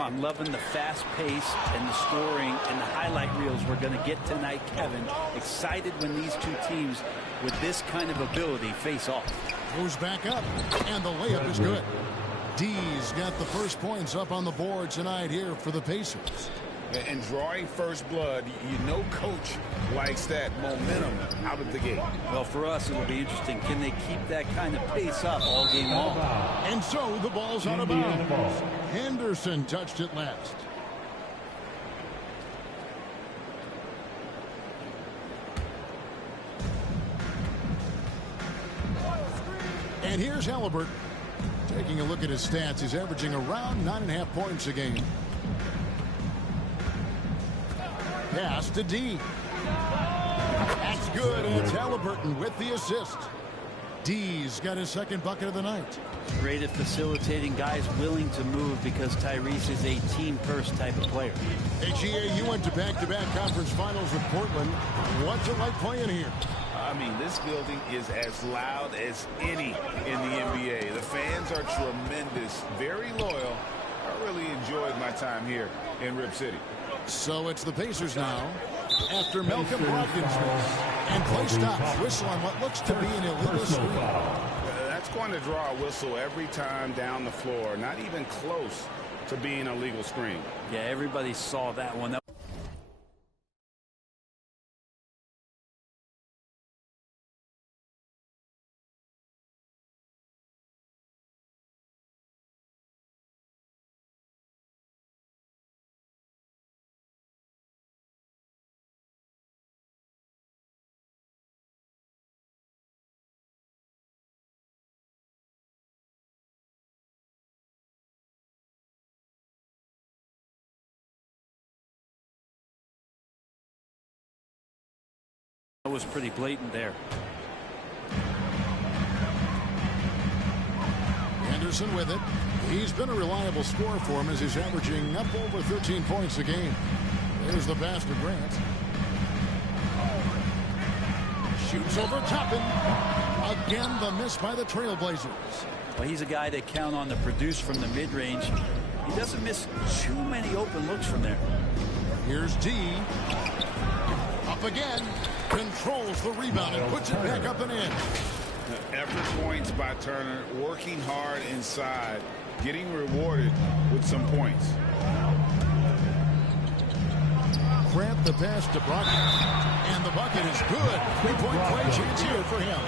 I'm loving the fast pace and the scoring and the highlight reels we're going to get tonight, Kevin. Excited when these two teams with this kind of ability face off. Goes back up, and the layup is good. D's got the first points up on the board tonight here for the Pacers. And drawing first blood, you know coach likes that momentum out of the gate. Well, for us, it'll be interesting. Can they keep that kind of pace up all game long? And so the ball's out of bounds. Henderson touched it last. And here's Halliburton. Taking a look at his stats, he's averaging around 9.5 points a game. Pass to D. That's good. It's Halliburton with the assist. D's got his second bucket of the night. Great at facilitating, guys willing to move because Tyrese is a team-first type of player. Hey, GA, you went to back-to-back conference finals with Portland. What's it like playing here? I mean, this building is as loud as any in the NBA. The fans are tremendous, very loyal. I really enjoyed my time here in Rip City. So it's the Pacers now after Malcolm Brogdon's miss. And play stops. Whistle on what looks to be an illegal screen. That's going to draw a whistle every time down the floor. Not even close to being a legal screen. Yeah, everybody saw that one. That was pretty blatant there. Henderson with it. He's been a reliable scorer for him as he's averaging up over 13 points a game. There's the pass to Grant. Shoots over Toppin. Again, the miss by the Trailblazers. Well, he's a guy they count on to produce from the mid-range. He doesn't miss too many open looks from there. Here's D. Up again. Controls the rebound and puts it back up and in. Effort points by Turner, working hard inside, getting rewarded with some points. Grant the pass to Brogdon. And the bucket is good. Three-point play chance here for him.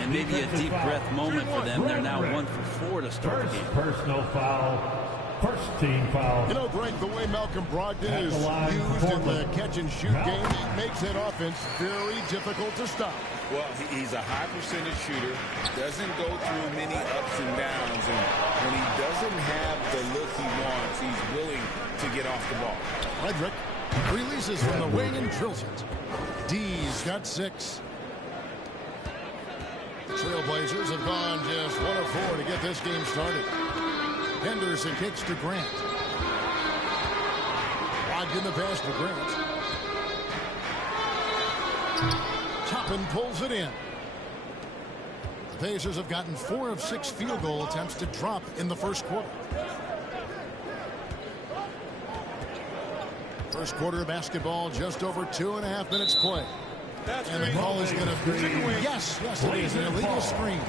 And maybe a deep breath moment for them. They're now 1 for 4 to start the game. Personal foul. First team foul. You know, Greg, the way Malcolm Brogdon is used in the catch-and-shoot game, he makes that offense very difficult to stop. Well, he's a high percentage shooter, doesn't go through many ups and downs, and when he doesn't have the look he wants, he's willing to get off the ball. Frederick releases from the wing and drills it. D's got 6. The Trailblazers have gone just 1 of 4 to get this game started. Henderson kicks to Grant. Brogdon the pass to Grant. Toppin pulls it in. The Pacers have gotten 4 of 6 field goal attempts to drop in the first quarter. First quarter of basketball, just over 2.5 minutes play. And the call is going to be, yes, it is an illegal screen.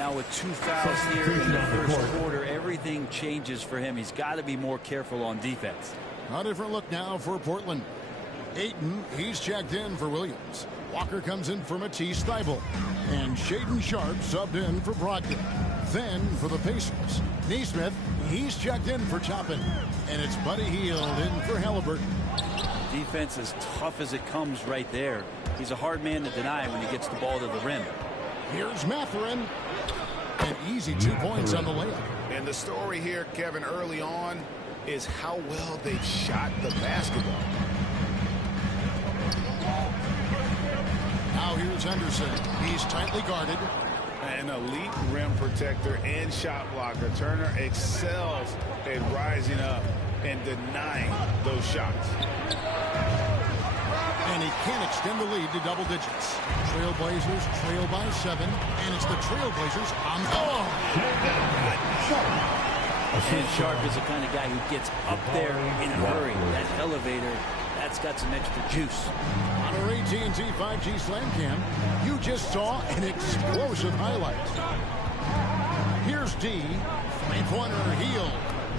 Now with 2 fouls here in the first quarter, everything changes for him. He's got to be more careful on defense. A different look now for Portland. Ayton, he's checked in for Williams. Walker comes in for Matisse Thybulle. And Shaedon Sharpe subbed in for Brogdon. Then for the Pacers, Nesmith, he's checked in for Toppin. And it's Buddy Hield in for Halliburton. Defense as tough as it comes right there. He's a hard man to deny when he gets the ball to the rim. Here's Mathurin. An easy 2 points on the layup. And the story here, Kevin, early on is how well they've shot the basketball. Now here's Henderson. He's tightly guarded. An elite rim protector and shot blocker. Turner excels at rising up and denying those shots. And he can't extend the lead to double digits. Trailblazers trail by 7, and it's the Trailblazers on the And Sharpe is the kind of guy who gets up there in a hurry. That elevator, that's got some extra juice. On our AT&T 5G Slam Cam, you just saw an explosive highlight. Here's D. Three-pointer Hield.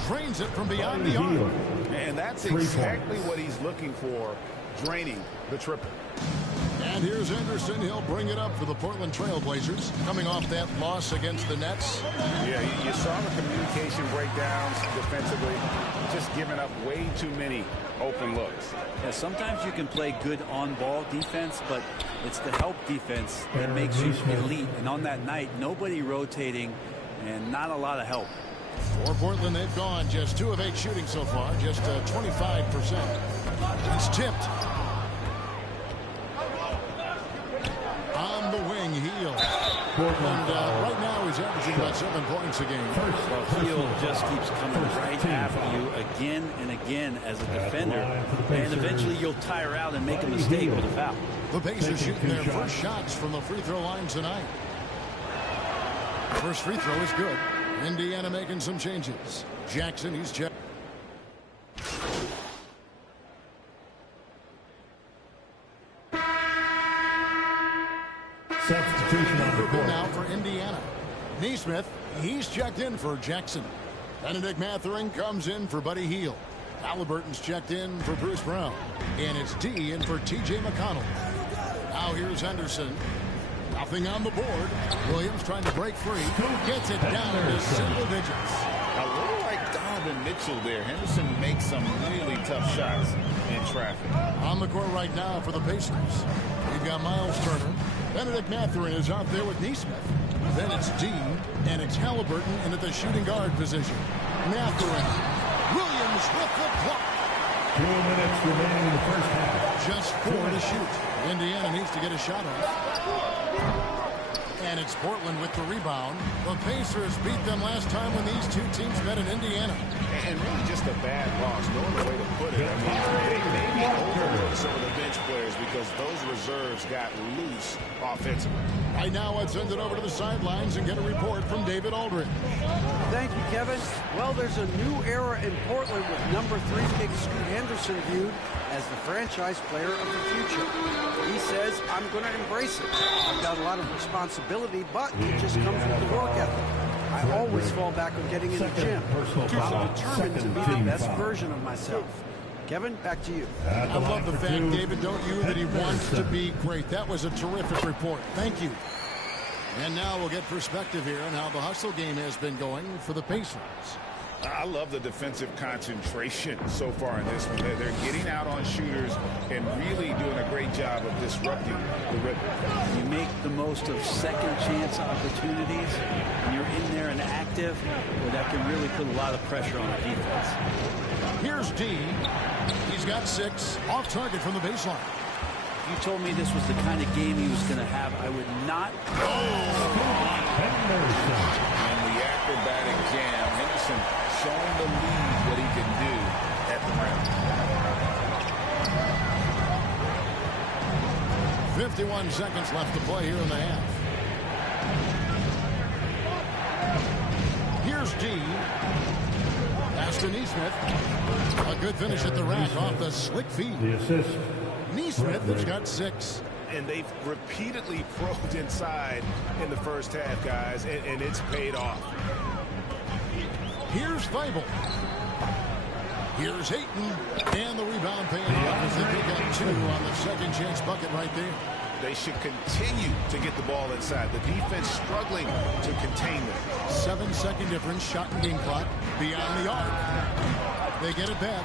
Drains it from beyond the arc. And that's exactly what he's looking for, draining the triple. And here's Henderson. He'll bring it up for the Portland Trailblazers, coming off that loss against the Nets. Yeah, you saw the communication breakdowns defensively, just giving up way too many open looks. Yeah, sometimes you can play good on-ball defense, but it's the help defense that makes you elite. And on that night, nobody rotating and not a lot of help. For Portland, they've gone just 2 of 8 shooting so far, just 25%. It's tipped. On the wing, Hield. And right now he's averaging about 7 points a game. Well, Hield just keeps coming right after you again and again as a defender. And eventually you'll tire out and make a mistake with a foul. The Pacers shooting their first shots from the free throw line tonight. First free throw is good. Indiana making some changes. Jackson, he's checked. Substitution on the court. Now for Indiana. Nesmith, he's checked in for Jackson. Benedict Mathurin comes in for Buddy Hield. Halliburton's checked in for Bruce Brown. And it's D in for T.J. McConnell. Now here's Henderson. Nothing on the board. Williams trying to break free. Gets it down to single digits. A little like Donovan Mitchell there. Henderson makes some really tough shots in traffic. On the court right now for the Pacers. We've got Miles Turner. Benedict Mathurin is out there with Nesmith. Then it's D, and it's Halliburton in at the shooting guard position. Mathurin. Williams with the clock. 2 minutes remaining in the first half. Just 4 to shoot. Indiana needs to get a shot off. And it's Portland with the rebound. The Pacers beat them last time when these two teams met in Indiana. And really just a bad loss. No other way to put it. I mean, they may be over some of the bench players because those reserves got loose offensively. Right now, let's send it over to the sidelines and get a report from David Aldridge. Thank you, Kevin. Well, there's a new era in Portland with number 3 pick Scoot Henderson viewed as the franchise player of the future. He says, I'm going to embrace it. I've got a lot of responsibility, but it just comes with the work ethic. I always fall back on getting in the gym. I'm determined to be the best version of myself. Kevin, back to you. I love the fact, David, don't you, that he wants to be great. That was a terrific report. Thank you. And now we'll get perspective here on how the hustle game has been going for the Pacers. I love the defensive concentration so far in this one. They're getting out on shooters and really doing a great job of disrupting the rhythm. You make the most of second chance opportunities, and you're in there and active, well, that can really put a lot of pressure on the defense. Here's D. He's got 6 off target from the baseline. If you told me this was the kind of game he was going to have, I would not. Henderson. And the acrobatic jam. Henderson showing the lead what he can do at the rim. 51 seconds left to play here in the half. Here's D. Pass to Nesmith. A good finish at the rack off the slick feed. The assist. Nesmith has got 6. and they've repeatedly probed inside in the first half, guys, and it's paid off. Here's Thibault. Here's Hayton. And the rebound paying off as they pick up 2 on the second chance bucket right there. They should continue to get the ball inside. The defense struggling to contain them. 7-second difference, shot and game clock. Beyond the arc. They get it back.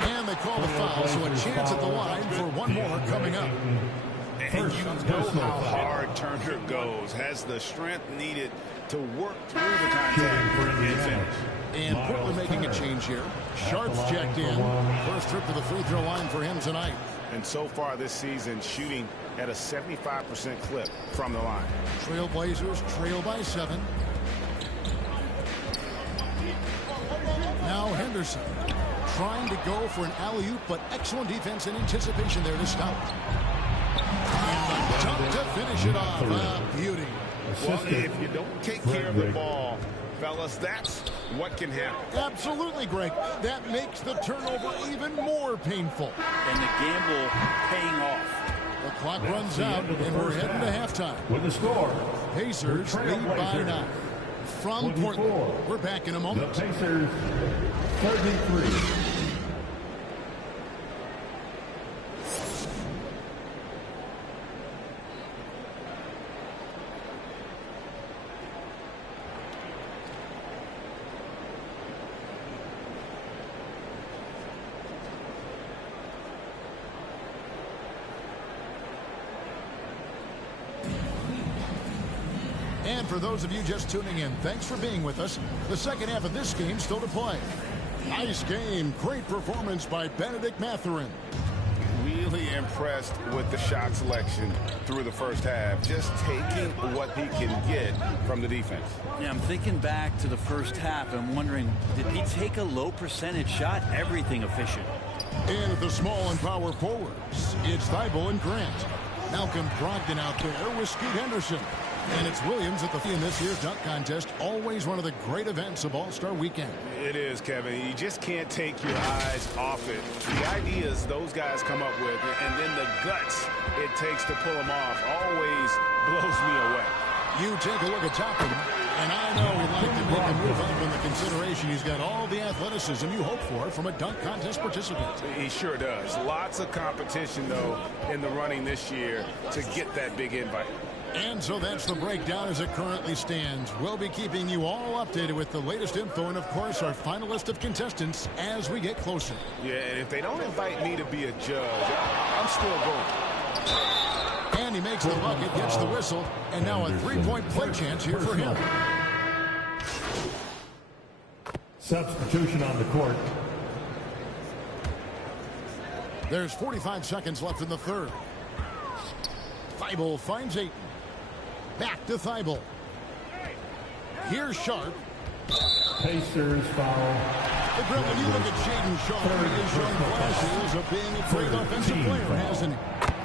And they call the foul, so a chance at the line for one more coming up. And you know how hard Turner goes. Has the strength needed to work through the contact and finish. And Portland making a change here. Sharp's checked in. First trip to the free throw line for him tonight. And so far this season, shooting at a 75% clip from the line. Trailblazers trail by 7. Now Henderson trying to go for an alley-oop, but excellent defense and anticipation there to stop. And the dunk to finish it off. A beauty. Well, if you don't take care of the ball, fellas, that's what can happen. Absolutely, Greg. That makes the turnover even more painful. And the gamble paying off. The clock runs out, and we're heading to halftime. With the score, Pacers lead by 9. From Portland, we're back in a moment. the Pacers 33. And for those of you just tuning in, thanks for being with us. The second half of this game still to play. Nice game. Great performance by Benedict Mathurin. Really impressed with the shot selection through the first half. Just taking what he can get from the defense. Yeah, I'm thinking back to the first half and wondering, did he take a low percentage shot? Everything efficient. And at the small and power forwards, it's Thibault and Grant. Malcolm Brogdon out there with Scoot Henderson. And it's Williams at the in this year's dunk contest. Always one of the great events of All-Star Weekend. It is, Kevin. You just can't take your eyes off it. The ideas those guys come up with, and then the guts it takes to pull them off, always blows me away. You take a look at Toppin, and I know we'd like to make a move up in the consideration. He's got all the athleticism you hope for from a dunk contest participant. He sure does. Lots of competition, though, in the running this year to get that big invite. And so that's the breakdown as it currently stands. We'll be keeping you all updated with the latest info and, of course, our final list of contestants as we get closer. Yeah, and if they don't invite me to be a judge, I'm still going. And he makes the bucket, gets the whistle, and now a three-point play chance here for him. Substitution on the court. There's 45 seconds left in the third. Thibault finds Ayton. Back to Thibault. Here's Sharp. Pacers foul. But Brett, when you look at Shaedon Sharp, he has shown flashes of being a great offensive player, hasn't he?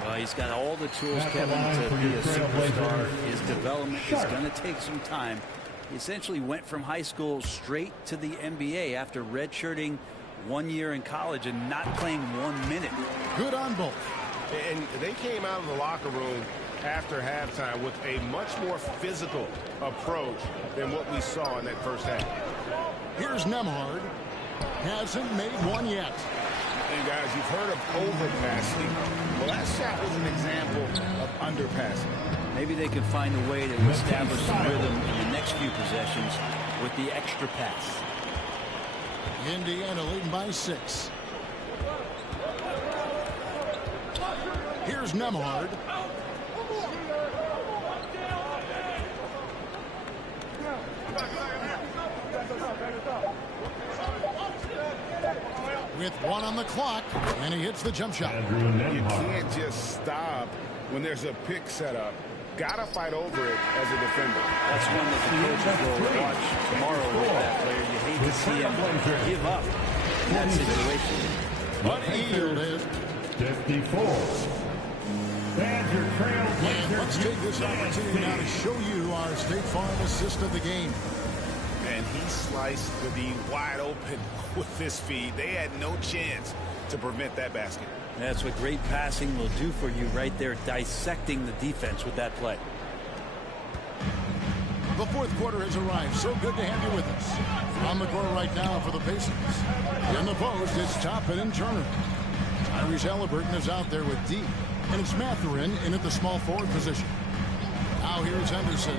Well, he's got all the tools, Kevin, to be a superstar. His development is going to take some time. He essentially went from high school straight to the NBA after redshirting 1 year in college and not playing 1 minute. Good on both. And they came out of the locker room after halftime with a much more physical approach than what we saw in that first half. Here's Nembhard. Hasn't made one yet. And guys, you've heard of overpassing. Well, that shot was an example of underpassing. Maybe they can find a way to establish some rhythm in the next few possessions with the extra pass. Indiana leading by 6. Here's Nembhard. With 1 on the clock, and he hits the jump shot. You can't just stop when there's a pick set up. Gotta fight over it as a defender. That's one that the coaches will watch tomorrow with that player. You hate to see him give up in that situation. But Hield is 54. And let's take this opportunity now to show you our State Farm assist of the game. And he sliced the D wide open with this feed. They had no chance to prevent that basket. That's what great passing will do for you right there, dissecting the defense with that play. The fourth quarter has arrived. So good to have you with us. On the court right now for the Pacers. In the post, it's Toppin and Turner. Tyrese Halliburton is out there with D. And it's Mathurin in at the small forward position. Now here's Henderson.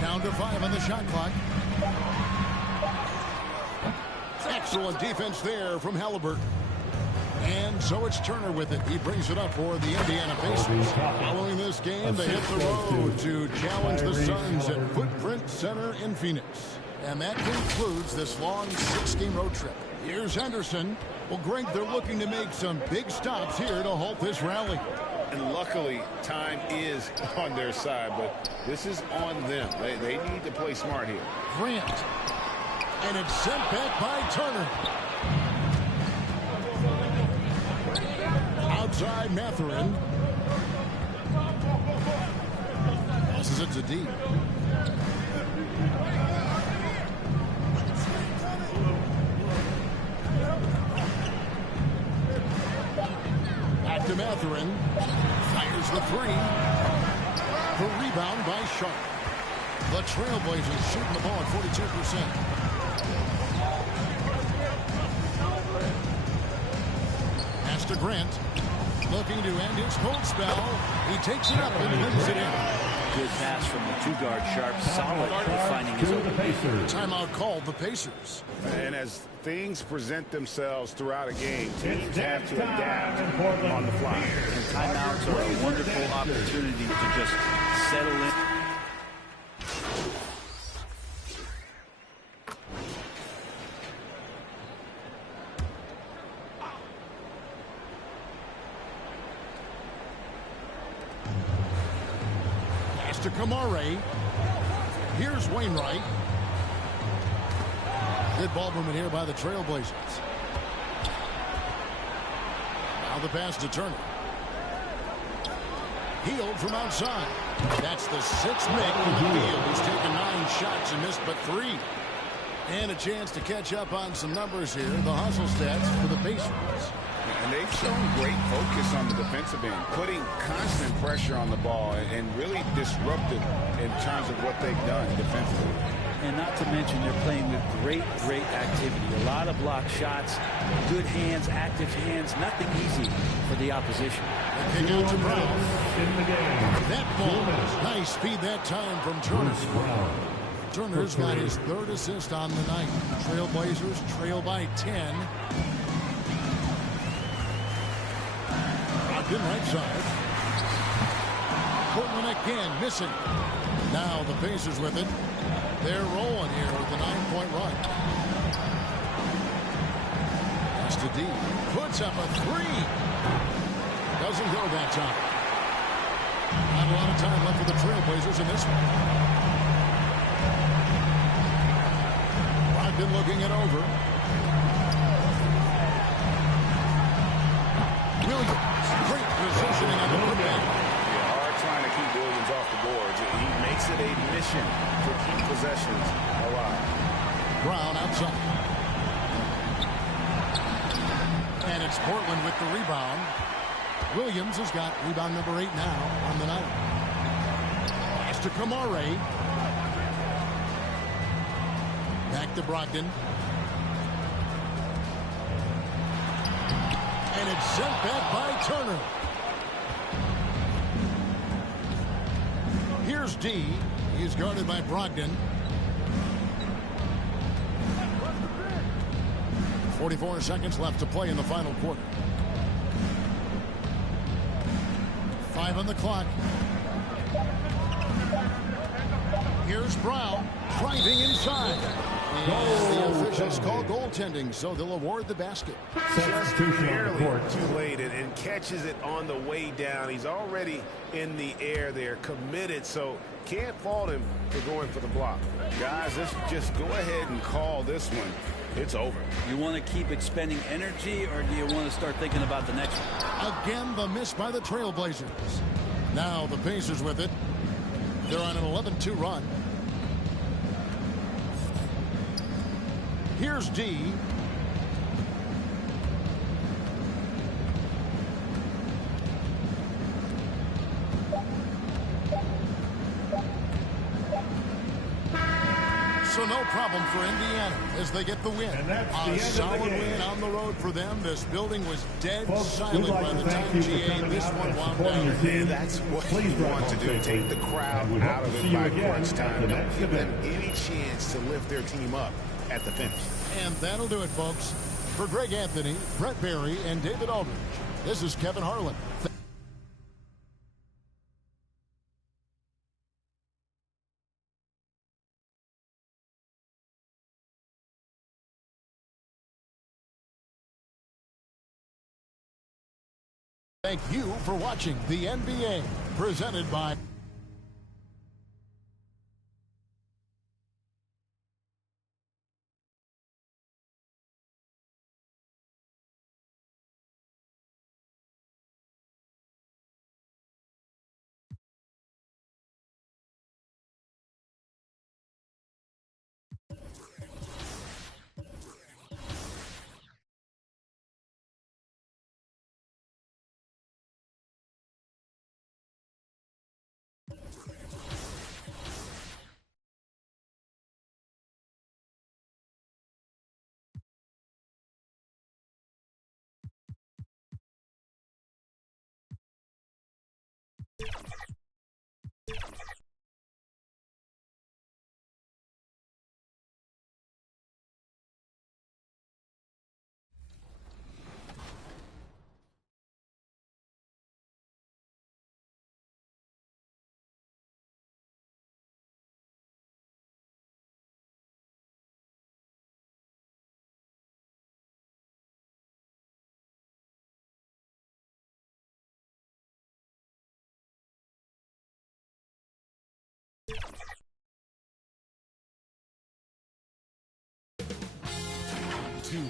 Down to 5 on the shot clock. Excellent defense there from Halliburton. And so it's Turner with it. He brings it up for the Indiana Pacers. Following this game, they hit the road to challenge the Suns at Footprint Center in Phoenix. And that concludes this long 6-game road trip. Here's Henderson. Well, Greg, they're looking to make some big stops here to halt this rally. And luckily, time is on their side, but this is on them. They need to play smart here. Grant. And it's sent back by Turner. Outside Mathurin. Passes it to D. Back to Mathurin. Fires the 3. The rebound by Sharp. The Trailblazers shooting the ball at 42%. Pass to Grant. Looking to end his cold spell. He takes it up and wins it in. Good pass from the 2-guard Sharp. Solid finding his open. Timeout called the Pacers. And as things present themselves throughout a game, teams have to adapt on the fly. And timeouts are a wonderful opportunity to just settle in. To Kamare. Here's Wainwright. Good ball movement here by the Trailblazers. Now the pass to Turner. Healed from outside. That's the 6th make from the field. He's taken 9 shots and missed but 3. And a chance to catch up on some numbers here. The hustle stats for the Pacers. And they've shown great focus on the defensive end, putting constant pressure on the ball and really disruptive in terms of what they've done defensively. And not to mention they're playing with great activity. A lot of block shots, good hands, active hands, nothing easy for the opposition. Kick out to Brown. That ball, nice speed that time from Turner. Turner's got his 3rd assist on the night. Trailblazers trail by 10. In right side. Portland again missing. Now the Pacers with it. They're rolling here with a 9-point run. Pass to D. Puts up a 3. Doesn't go that time. Not a lot of time left for the Trailblazers in this one. Brogdon looking it over. Williams. Great positioning on the putback. Yeah, hard trying to keep Williams off the boards. He makes it a mission to keep possessions alive. Brown outside. And it's Portland with the rebound. Williams has got rebound number 8 now on the night. Pass to Kamare. Back to Brogdon. And it's sent back by Turner. Here's D. He's guarded by Brogdon. 44 seconds left to play in the final quarter. 5 on the clock. Here's Brown driving inside. And the officials call goaltending, so they'll award the basket. Just barely too late and catches it on the way down. He's already in the air there, committed, so can't fault him for going for the block. Guys, let's just go ahead and call this one. It's over. You want to keep expending energy, or do you want to start thinking about the next one? Again, the miss by the Trailblazers. Now the Pacers with it. They're on an 11-2 run. Here's D. So no problem for Indiana as they get the win. And that's the A end of the solid game. win on the road for them. This building was dead Folks, silent we'd like by to the thank time you for GA coming this out one and wound supporting your down. team. And that's what Please you want to drive do. home Take the safely. crowd And we hope out to of see it you by again crunch at time. the Don't next give them event. any chance to lift their team up at the finish. And that'll do it, folks. For Greg Anthony, Brett Barry, and David Aldridge, this is Kevin Harlan. Thank you for watching the NBA, presented by...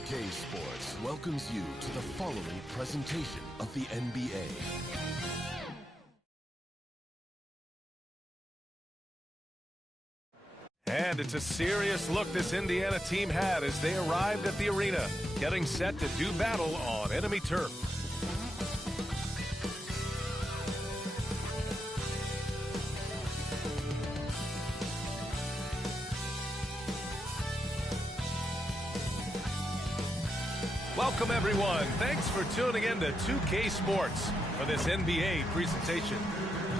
Tigg Sports welcomes you to the following presentation of the NBA. And it's a serious look this Indiana team had as they arrived at the arena, getting set to do battle on enemy turf. Welcome, everyone. Thanks for tuning in to 2K Sports for this NBA presentation.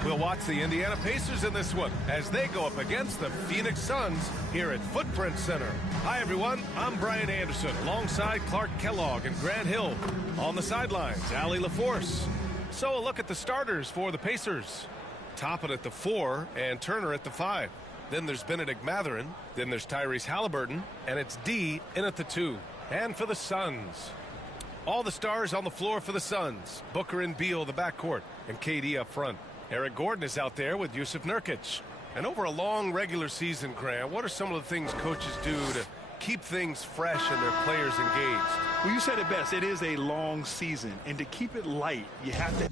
We'll watch the Indiana Pacers in this one as they go up against the Phoenix Suns here at Footprint Center. Hi, everyone. I'm Brian Anderson alongside Clark Kellogg and Grant Hill. On the sidelines, Allie LaForce. So a look at the starters for the Pacers. Toppin at the 4 and Turner at the 5. Then there's Benedict Mathurin. Then there's Tyrese Halliburton. And it's D in at the 2. And for the Suns, all the stars on the floor for the Suns. Booker and Beal, the backcourt, and KD up front. Eric Gordon is out there with Yusuf Nurkic. And over a long regular season, Grant, what are some of the things coaches do to keep things fresh and their players engaged? Well, you said it best. It is a long season, and to keep it light, you have to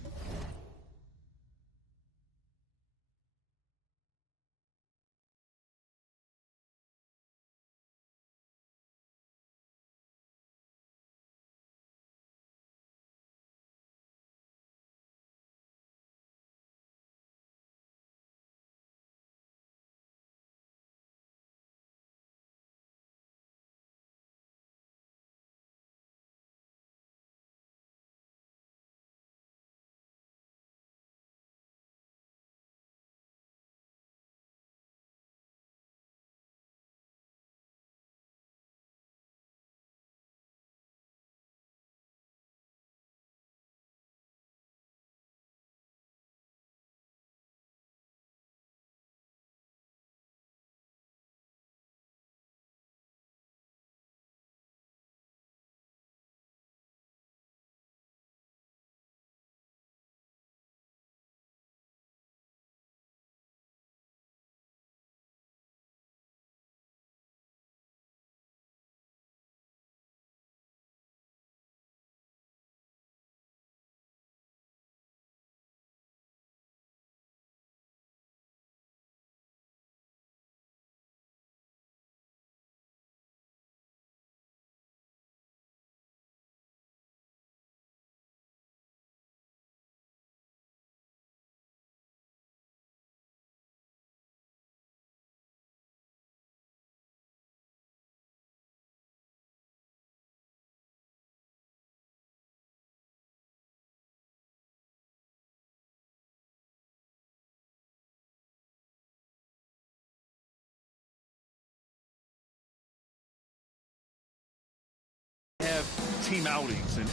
team outings and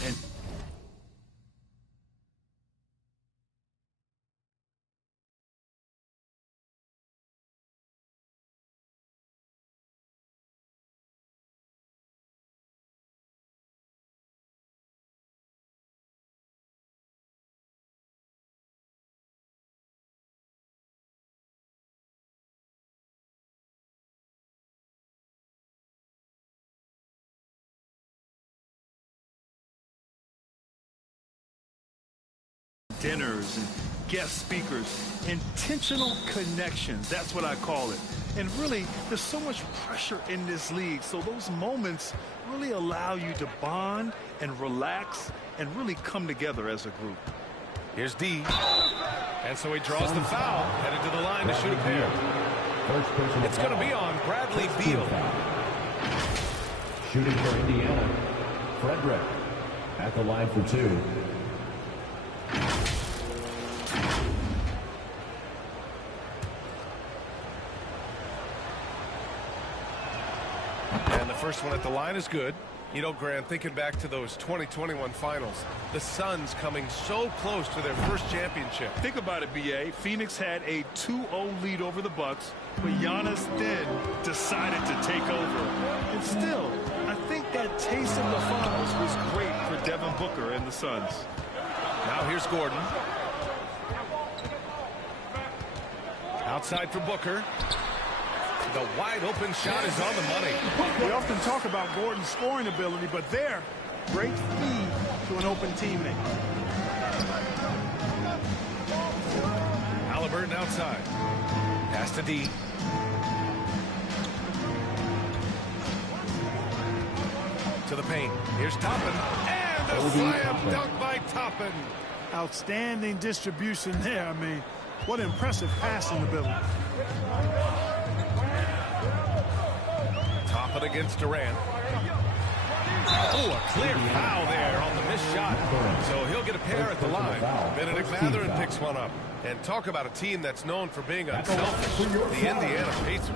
dinners and guest speakers, intentional connections. That's what I call it. And really, there's so much pressure in this league. So those moments really allow you to bond and relax and really come together as a group. Here's D. And so he draws the foul, headed to the line to shoot a pair. It's going to be on Bradley Beal. Shooting for Indiana, Frederick at the line for 2. And the first one at the line is good. You know, Grant, thinking back to those 2021 finals, the Suns coming so close to their first championship. Think about it, B.A. Phoenix had a 2-0 lead over the Bucks, but Giannis then decided to take over. And still, I think that taste of the finals was great for Devin Booker and the Suns. Now here's Gordon. Outside for Booker. The wide-open shot is on the money. We often talk about Gordon's scoring ability, but there, great feed to an open teammate. Halliburton outside. Pass to D. To the paint. Here's Toppin. And a slam dunk by Toppin. Outstanding distribution there. I mean, what impressive passing ability. Toppin against Durant. Oh, a clear foul there on the missed shot. So he'll get a pair at the line. Benedict Mathurin picks one up. And talk about a team that's known for being unselfish. The Indiana Pacers.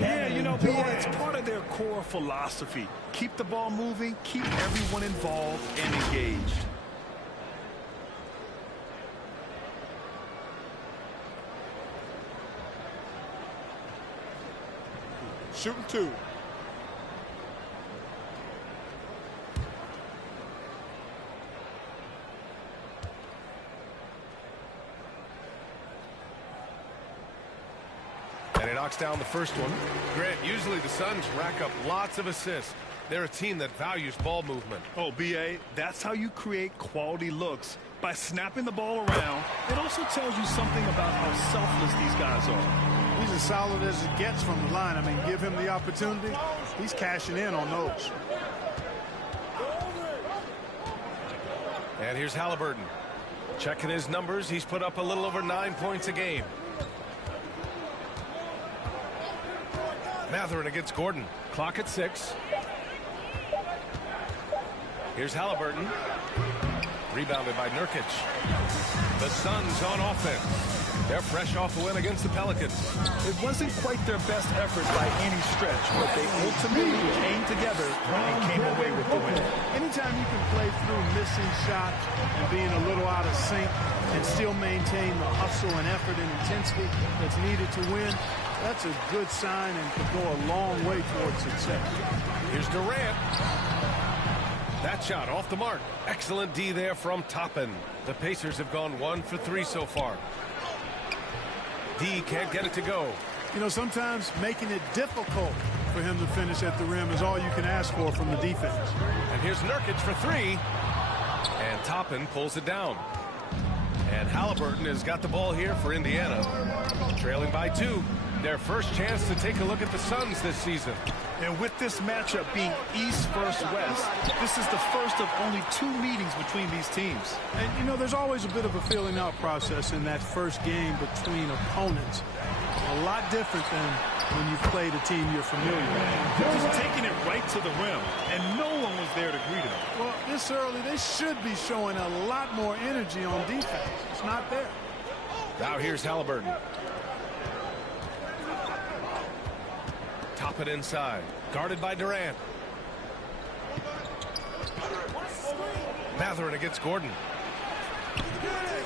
Yeah, you know, it's part of their core philosophy. Keep the ball moving, keep everyone involved and engaged. Shooting 2. And he knocks down the first one. Grant, usually the Suns rack up lots of assists. They're a team that values ball movement. Oh, B.A., that's how you create quality looks. By snapping the ball around, it also tells you something about how selfless these guys are. He's as solid as it gets from the line. I mean, give him the opportunity. He's cashing in on those. And here's Halliburton. Checking his numbers. He's put up a little over 9 points a game. Mathurin against Gordon. Clock at 6. Here's Halliburton. Rebounded by Nurkic. The Suns on offense. They're fresh off a win against the Pelicans. It wasn't quite their best effort by any stretch, but they ultimately came together and came away with the win. Anytime you can play through missing shots and being a little out of sync and still maintain the hustle and effort and intensity that's needed to win, that's a good sign and could go a long way towards success. Here's Durant. That shot off the mark. Excellent D there from Toppin. The Pacers have gone 1 for 3 so far. D can't get it to go. You know, sometimes making it difficult for him to finish at the rim is all you can ask for from the defense. And here's Nurkic for 3. And Toppin pulls it down. And Halliburton has got the ball here for Indiana. Trailing by 2. Their first chance to take a look at the Suns this season. And with this matchup being East versus West, this is the first of only 2 meetings between these teams. And, you know, there's always a bit of a feeling out process in that first game between opponents. A lot different than when you've played a team you're familiar with. Just taking it right to the rim, and no one was there to greet him. Well, this early, they should be showing a lot more energy on defense. It's not there. Now here's Halliburton. Top it inside. Guarded by Durant. Mathurin against Gordon.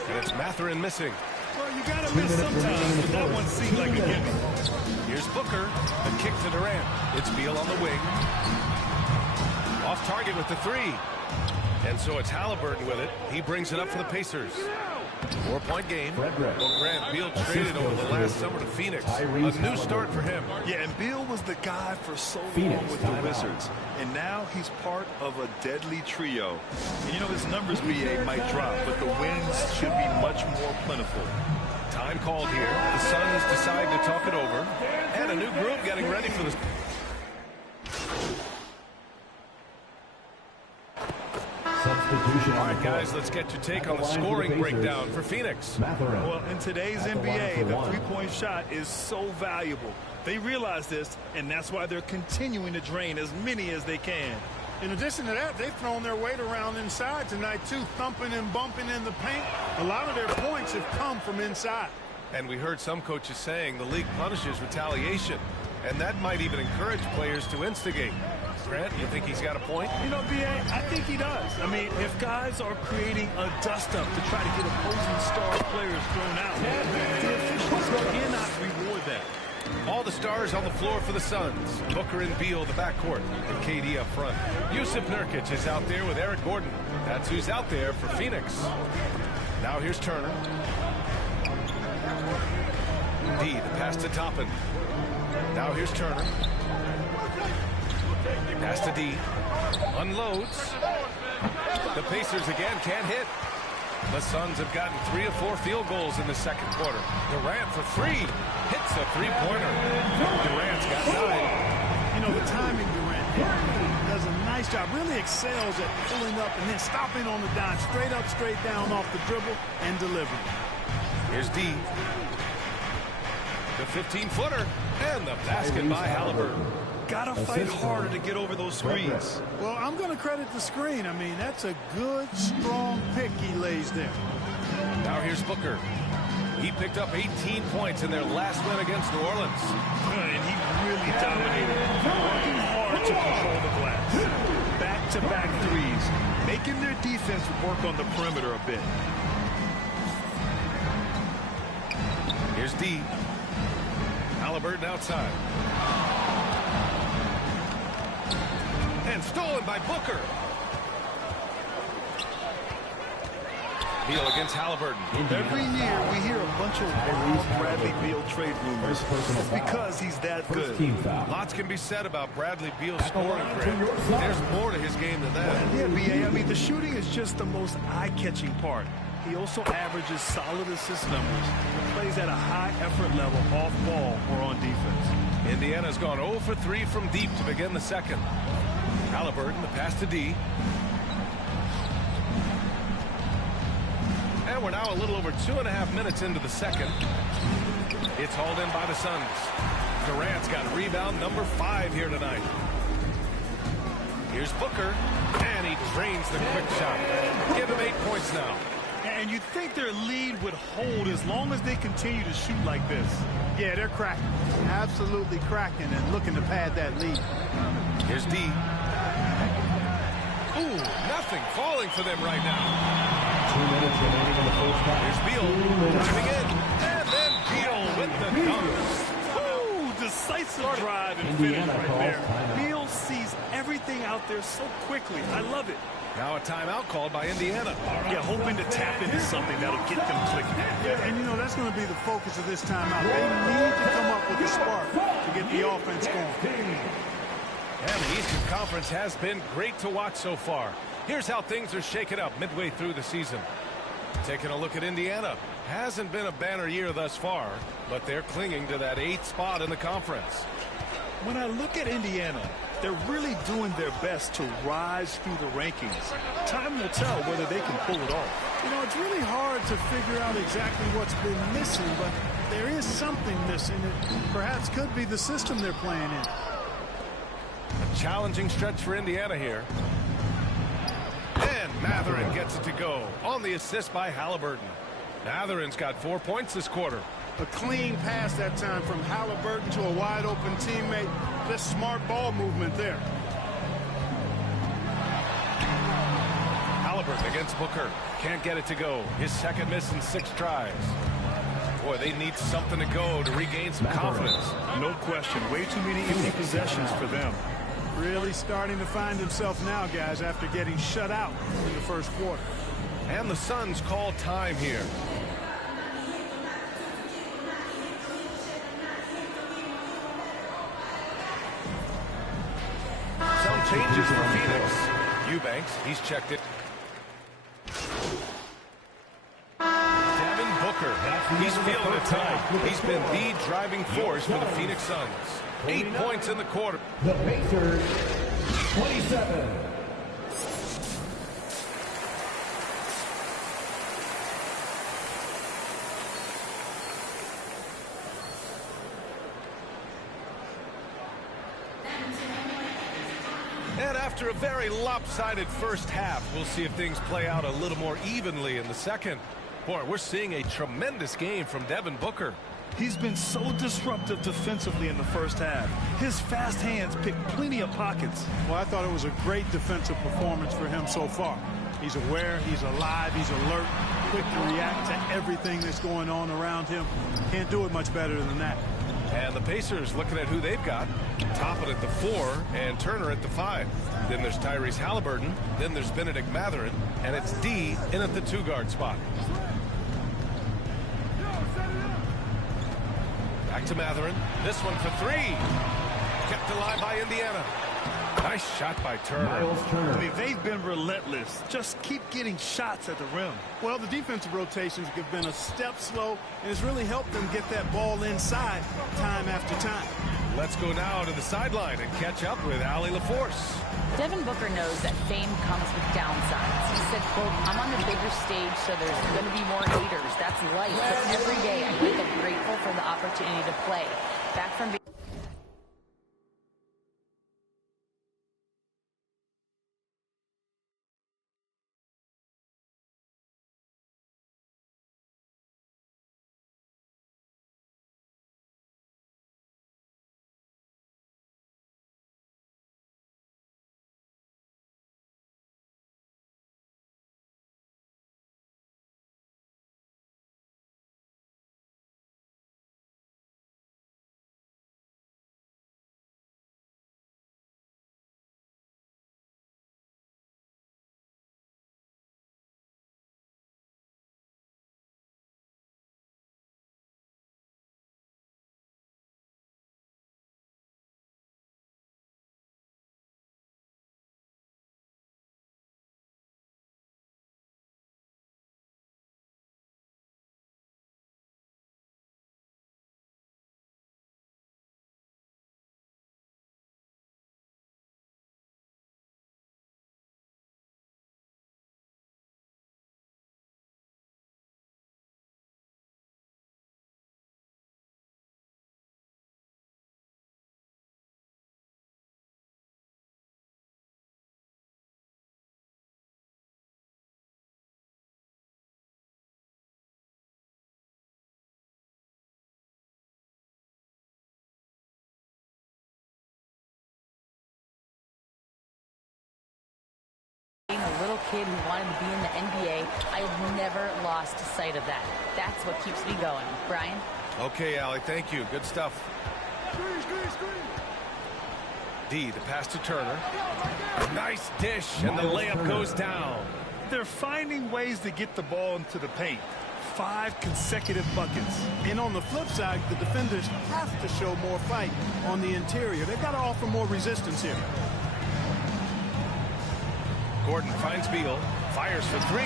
And it's Mathurin missing. Well, you got to miss sometimes, but that one seemed like a gimme. Here's Booker. A kick to Durant. It's Beal on the wing. Off target with the three. And so it's Halliburton with it. He brings it up for the Pacers. 4-point game. Well, Grant, Beal traded over the last summer to Phoenix. A new start for him. Yeah, and Beal was the guy for so long with the Wizards. And now he's part of a deadly trio. And you know, his numbers, BA, might drop, but the wins should be much more plentiful. Time called here. The Suns decide to talk it over. And a new group getting ready for this. All right, guys, let's get your take on the scoring breakdown for Phoenix. Well, in today's NBA, the three-point shot is so valuable. They realize this, and that's why they're continuing to drain as many as they can. In addition to that, they've thrown their weight around inside tonight, too, thumping and bumping in the paint. A lot of their points have come from inside. And we heard some coaches saying the league punishes retaliation, and that might even encourage players to instigate. Grant, you think he's got a point? You know, B.A., I think he does. I mean, if guys are creating a dust-up to try to get opposing star players thrown out, the officials cannot reward that. All the stars on the floor for the Suns. Booker and Beal, the backcourt, and KD up front. Yusuf Nurkic is out there with Eric Gordon. That's who's out there for Phoenix. Now here's Turner. D, the pass to Toppin. Now here's Turner. Pass to D. Unloads. The Pacers again can't hit. The Suns have gotten 3 of 4 field goals in the second quarter. Durant for 3. Hits a three-pointer. Durant's got 9. You know, the timing Durant does a nice job. Really excels at pulling up and then stopping on the dime. Straight up, straight down off the dribble and delivering. Here's D. The 15-footer. And the basket by Halliburton. Gotta fight harder to get over those screens. Well, I'm going to credit the screen. I mean, that's a good, strong pick he lays there. Now here's Booker. He picked up 18 points in their last win against New Orleans. And he really dominated. Working hard to control the glass. Back-to-back threes. Making their defense work on the perimeter a bit. Here's D. Halliburton outside. And stolen by Booker. Beal against Halliburton. Every year we hear a bunch of wild Bradley Beal trade rumors. It's because he's that good. Lots can be said about Bradley Beal's scoring, Grant. There's more to his game than that. Yeah, B.A., I mean, the shooting is just the most eye-catching part. He also averages solid assist numbers. Plays at a high effort level off ball or on defense. Indiana's gone 0 for 3 from deep to begin the second. Halliburton, the pass to D. And we're now a little over 2.5 minutes into the second. It's hauled in by the Suns. Durant's got rebound number 5 here tonight. Here's Booker, and he drains the quick shot. Give him 8 points now. And you'd think their lead would hold as long as they continue to shoot like this. Yeah, they're cracking. Absolutely cracking and looking to pad that lead. Here's D. Ooh, nothing falling for them right now. 2 minutes remaining in the first half. Here's Beal driving in. And then Beal with the dunk. Ooh, decisive drive and finish right there. Beal sees everything out there so quickly. I love it. Now a timeout called by Indiana. Yeah, hoping to tap into something that'll get them clicking. Yeah, and you know, that's going to be the focus of this timeout. They need to come up with a spark to get the offense going. And the Eastern Conference has been great to watch so far. Here's how things are shaken up midway through the season. Taking a look at Indiana. Hasn't been a banner year thus far, but they're clinging to that 8th spot in the conference. When I look at Indiana, they're really doing their best to rise through the rankings. Time will tell whether they can pull it off. You know, it's really hard to figure out exactly what's been missing, but there is something missing. It perhaps could be the system they're playing in. A challenging stretch for Indiana here. And Mathurin gets it to go on the assist by Halliburton. Mathurin's got 4 points this quarter. A clean pass that time from Halliburton to a wide-open teammate. Just smart ball movement there. Halliburton against Booker. Can't get it to go. His second miss in 6 tries. Boy, they need something to go to regain some confidence. No question. Way too many empty possessions for them. Really starting to find himself now, guys, after getting shut out in the first quarter. And the Suns call time here. Some changes for Phoenix. Eubanks, he's checked it. Devin Booker, he's feeling it tonight. He's been the driving force for the Phoenix Suns. 8 points in the quarter. The Pacers, 27. And after a very lopsided first half, we'll see if things play out a little more evenly in the second. Boy, we're seeing a tremendous game from Devin Booker. He's been so disruptive defensively in the first half. His fast hands pick plenty of pockets. Well, I thought it was a great defensive performance for him so far. He's aware, he's alive, he's alert, quick to react to everything that's going on around him. Can't do it much better than that. And the Pacers looking at who they've got. Toppin at the 4 and Turner at the 5. Then there's Tyrese Halliburton. Then there's Benedict Mathurin. And it's D in at the 2-guard spot. Back to Mathurin. This one for 3. Kept alive by Indiana. Nice shot by Turner. I mean, they've been relentless. Just keep getting shots at the rim. Well, the defensive rotations have been a step slow, and it's really helped them get that ball inside time after time. Let's go now to the sideline and catch up with Allie LaForce. Devin Booker knows that fame comes with downsides. He said, quote, I'm on the bigger stage, so there's going to be more haters. That's life. But every day I wake up grateful for the opportunity to play. Back from being a little kid who wanted to be in the NBA, I've never lost sight of that. That's what keeps me going. Brian? Okay, Allie, thank you. Good stuff. D, the pass to Turner. Nice dish, and the layup goes down. They're finding ways to get the ball into the paint. 5 consecutive buckets. And on the flip side, the defenders have to show more fight on the interior. They've got to offer more resistance here. Gordon finds Beal, fires for 3,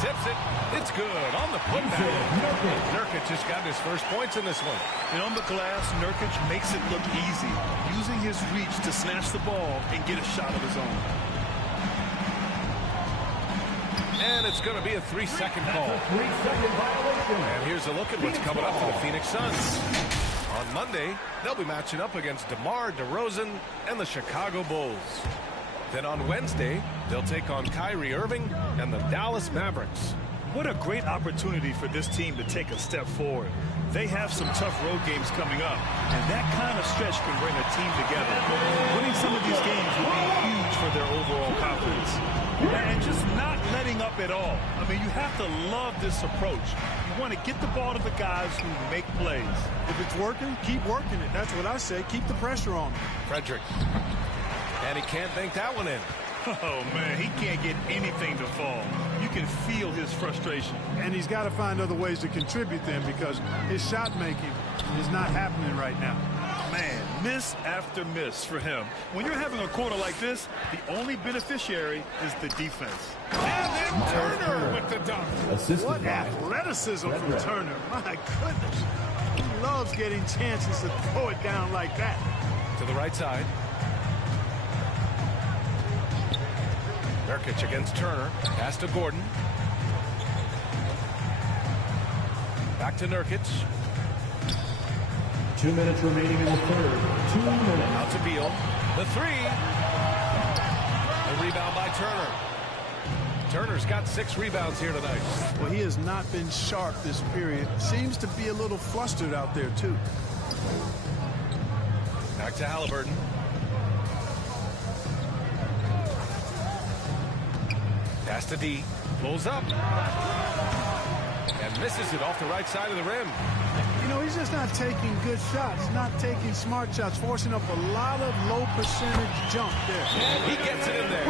tips it, it's good on the putback. Nurkic just got his first points in this one. And on the glass, Nurkic makes it look easy, using his reach to snatch the ball and get a shot of his own. And it's going to be a 3-second call. And here's a look at what's coming up for the Phoenix Suns. On Monday, they'll be matching up against DeMar DeRozan and the Chicago Bulls. Then on Wednesday, they'll take on Kyrie Irving and the Dallas Mavericks. What a great opportunity for this team to take a step forward. They have some tough road games coming up, and that kind of stretch can bring a team together. Winning some of these games will be huge for their overall confidence. And just not letting up at all. I mean, you have to love this approach. You want to get the ball to the guys who make plays. If it's working, keep working it. That's what I say. Keep the pressure on him. Frederick. And he can't bank that one in. Oh, man, he can't get anything to fall. You can feel his frustration. And he's got to find other ways to contribute then, because his shot making is not happening right now. Man, miss after miss for him. When you're having a quarter like this, the only beneficiary is the defense. And then Turner with the dunk. What athleticism from Turner. My goodness. He loves getting chances to throw it down like that. To the right side. Nurkic against Turner. Pass to Gordon. Back to Nurkic. 2 minutes remaining in the third. 2 minutes. Out to Beal. The three. The rebound by Turner. Turner's got 6 rebounds here tonight. Well, he has not been sharp this period. Seems to be a little flustered out there, too. Back to Halliburton. Pass to D. Pulls up. And misses it off the right side of the rim. You know, he's just not taking good shots, not taking smart shots, forcing up a lot of low percentage jump there. He gets it in there.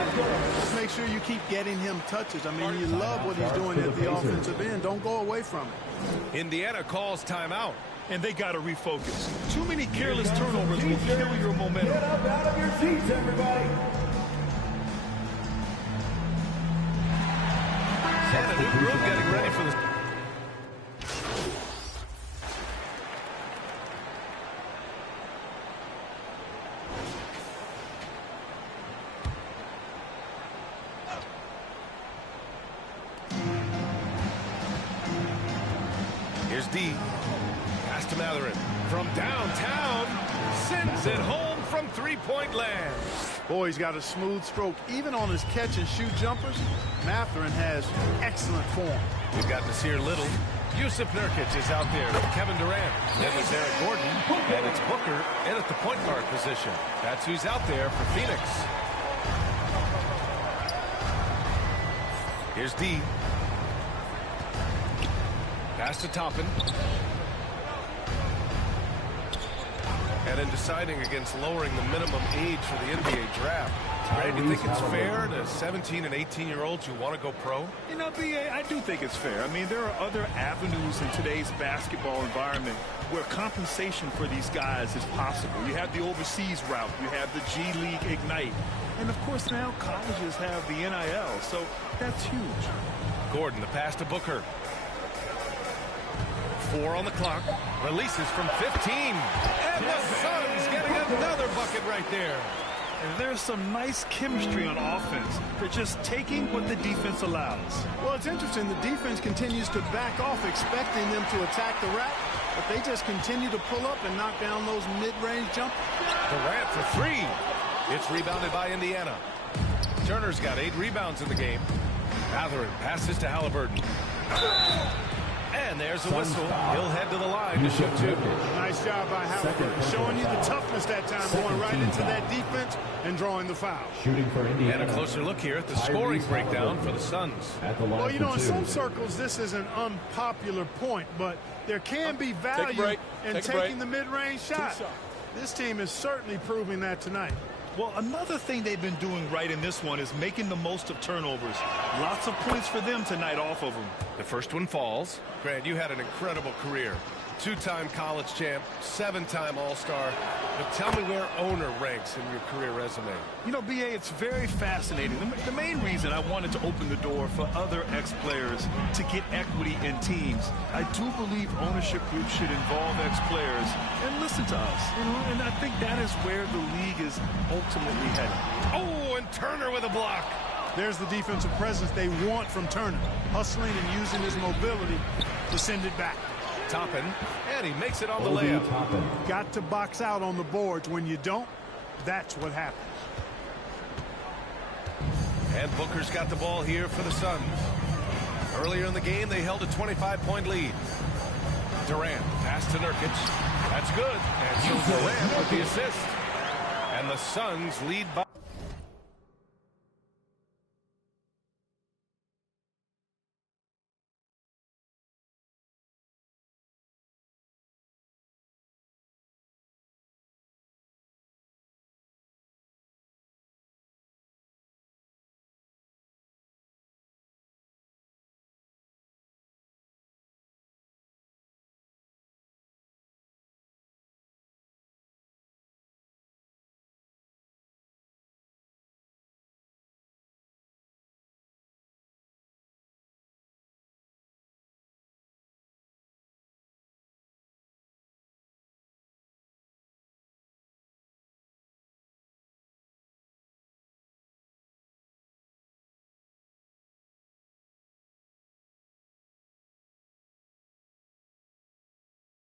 Just make sure you keep getting him touches. I mean, you love what he's doing at the offensive end. Don't go away from it. Indiana calls timeout. And they got to refocus. Too many careless turnovers will kill your momentum. Get up out of your seats, everybody. And a new group getting ready for the... Here's D. Pass to Mathurin. From downtown, sends it home from three-point land. Boy, he's got a smooth stroke. Even on his catch-and-shoot jumpers, Mathurin has excellent form. We've got Nasir Little. Yusuf Nurkic is out there with Kevin Durant. Then there's Eric Gordon. And it's Booker in at the point guard position. That's who's out there for Phoenix. Here's D. Pass to Toppin. And in deciding against lowering the minimum age for the NBA draft, Brad, do you think it's fair to 17 and 18-year-olds who want to go pro? You know, BA, I do think it's fair. I mean, there are other avenues in today's basketball environment where compensation for these guys is possible. You have the overseas route. You have the G League Ignite. And, of course, now colleges have the NIL, so that's huge. Gordon, the pass to Booker. 4 on the clock. Releases from 15. And the Suns getting another bucket right there. And there's some nice chemistry on offense. They're just taking what the defense allows. Well, it's interesting. The defense continues to back off, expecting them to attack the rack, but they just continue to pull up and knock down those mid-range jumpers. Durant for 3. It's rebounded by Indiana. Turner's got 8 rebounds in the game. Mathurin passes to Halliburton. And there's a whistle. He'll head to the line to shoot 2. Nice job by Halliburton, showing you the toughness that time, going right into that defense and drawing the foul. Shooting for Indiana. And a closer look here at the scoring breakdown for the Suns. Well, you know, in some circles, this is an unpopular point, but there can be value in taking the mid-range shot. This team is certainly proving that tonight. Well, another thing they've been doing right in this one is making the most of turnovers. Lots of points for them tonight off of them. The first one falls. Grant, you had an incredible career. 2-time college champ, 7-time All-Star. But tell me where Owner ranks in your career resume. You know, BA, it's very fascinating. The main reason I wanted to open the door for other ex-players to get equity in teams, I do believe ownership groups should involve ex-players and listen to us. You know, and I think that is where the league is ultimately headed. Oh, and Turner with a block. There's the defensive presence they want from Turner, hustling and using his mobility to send it back. Toppin, and he makes it on the layup. Got to box out on the boards. When you don't, that's what happens. And Booker's got the ball here for the Suns. Earlier in the game, they held a 25-point lead. Durant, pass to Nurkic. That's good. And so Durant with the assist. And the Suns lead by...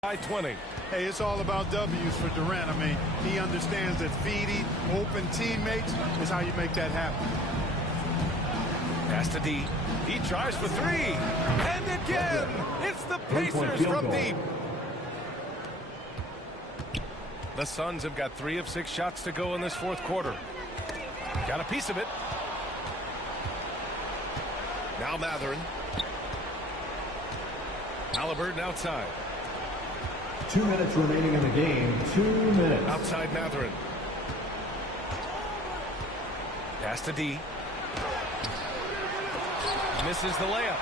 by 20. Hey, it's all about W's for Durant. I mean, he understands that feeding open teammates is how you make that happen. Pass to D. He tries for three. And again, it's the Pacers from deep. The Suns have got 3 of 6 shots to go in this fourth quarter. Got a piece of it. Now Mathurin. Halliburton outside. 2 minutes remaining in the game. 2 minutes. Outside Mathurin. Pass to D. Misses the layup.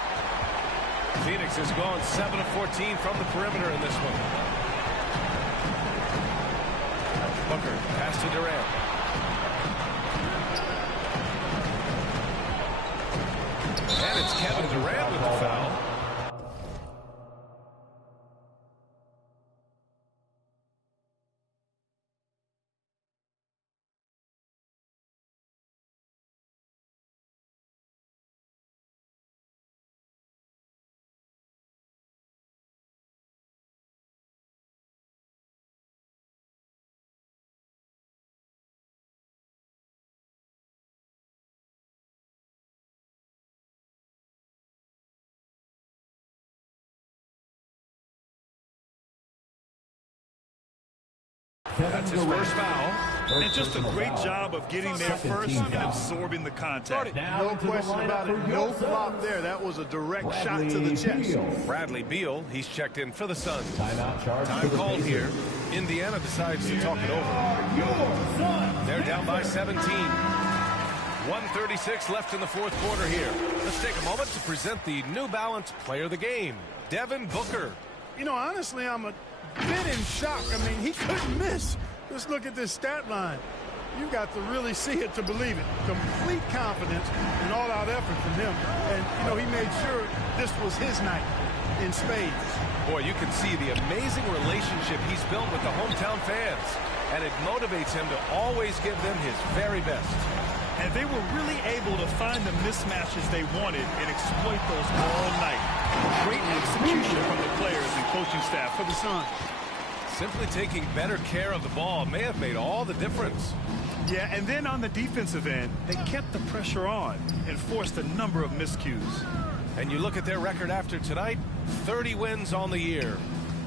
Phoenix has gone 7 of 14 from the perimeter in this one. Booker, pass to Durant. And it's Kevin Durant with the foul. That's his first foul. And just a great job of getting there first and absorbing the contact. No question about it. No flop there. That was a direct shot to the chest. Bradley Beal, he's checked in for the Suns. Time called here. Indiana decides to talk it over. They're down by 17. 1:36 left in the fourth quarter here. Let's take a moment to present the New Balance Player of the Game, Devin Booker. You know, honestly, I'm a bit in shock. I mean, he couldn't miss. Just look at this stat line. You got to really see it to believe it. Complete confidence and all-out effort from him. And, you know, he made sure this was his night in spades. Boy, you can see the amazing relationship he's built with the hometown fans. And it motivates him to always give them his very best. And they were really able to find the mismatches they wanted and exploit those all night. Great execution from the players and coaching staff for the Suns. Simply taking better care of the ball may have made all the difference. Yeah, and then on the defensive end, they kept the pressure on and forced a number of miscues. And you look at their record after tonight, 30 wins on the year.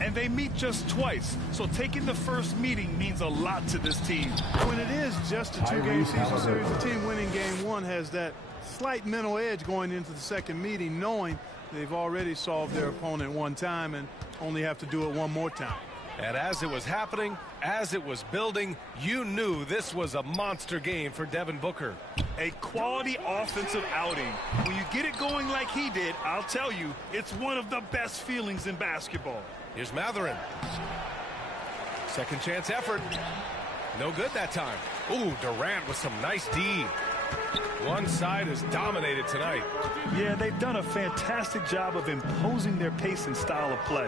And they meet just twice, so taking the first meeting means a lot to this team. When it is just a 2-game season series, the team winning game 1 has that slight mental edge going into the second meeting, knowing they've already solved their opponent one time and only have to do it one more time. And as it was happening, as it was building, you knew this was a monster game for Devin Booker. A quality offensive outing. When you get it going like he did, I'll tell you, it's one of the best feelings in basketball. Here's Mathurin. Second chance effort. No good that time. Ooh, Durant with some nice D. One side is dominated tonight. Yeah, they've done a fantastic job of imposing their pace and style of play.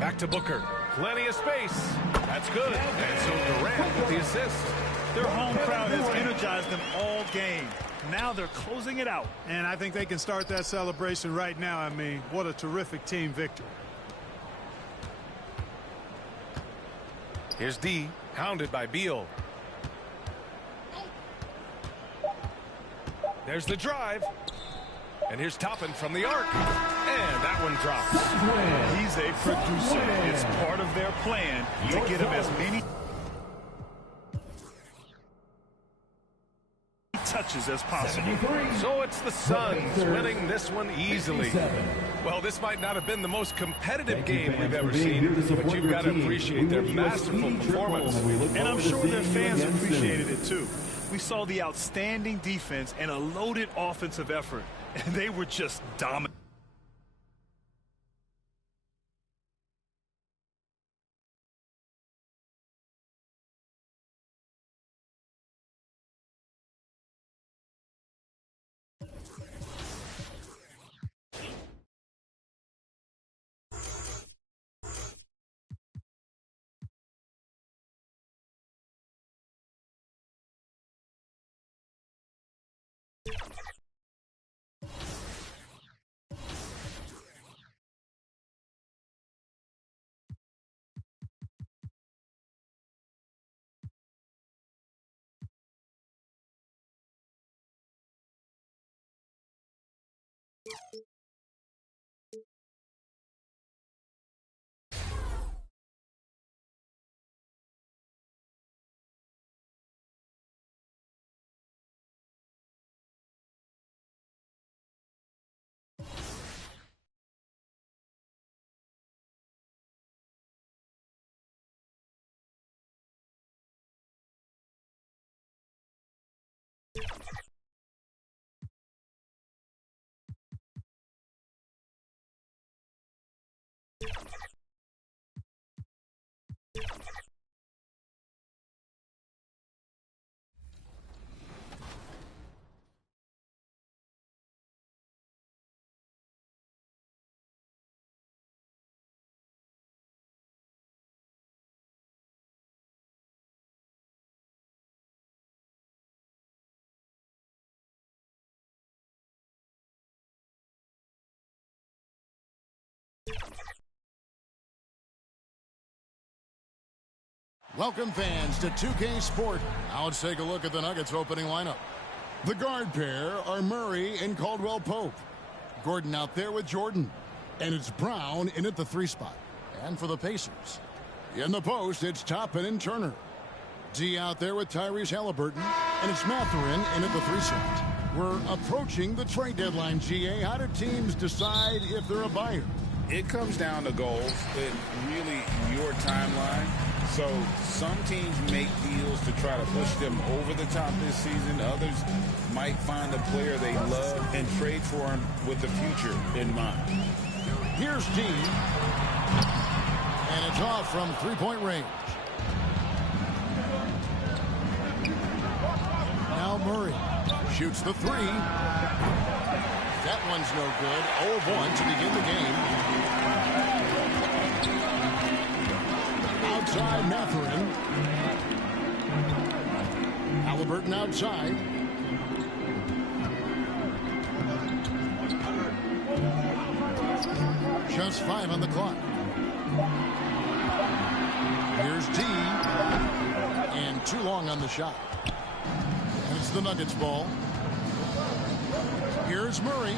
Back to Booker. Plenty of space. That's good. And so Durant with the assist. Their home crowd has energized them all game. Now they're closing it out. And I think they can start that celebration right now. I mean, what a terrific team victory. Here's D, hounded by Beal. There's the drive. And here's Toppin from the arc. And that one drops. He's a producer. It's part of their plan to get him as many touches as possible. So it's the Suns winning this one easily. Well, this might not have been the most competitive game we've ever seen, but you've got to appreciate their masterful performance. And I'm sure their fans appreciated it too. We saw the outstanding defense and a loaded offensive effort, and they were just dominant. Welcome, fans, to 2K Sport. Now let's take a look at the Nuggets opening lineup. The guard pair are Murray and Caldwell Pope. Gordon out there with Jordan. And it's Brown in at the 3 spot. And for the Pacers, in the post, it's Toppin and Turner. D out there with Tyrese Halliburton. And it's Mathurin in at the 3 slot. We're approaching the trade deadline, GA. How do teams decide if they're a buyer? It comes down to goals and really your timeline. So some teams make deals to try to push them over the top this season. Others might find a player they love and trade for him with the future in mind. Here's D. And it's off from 3-point range. Now Murray shoots the 3. That one's no good. 0-1 to begin the game. Outside Mathurin. Halliburton outside. Just 5 on the clock. Here's D. And too long on the shot. And it's the Nuggets ball. Here's Murray.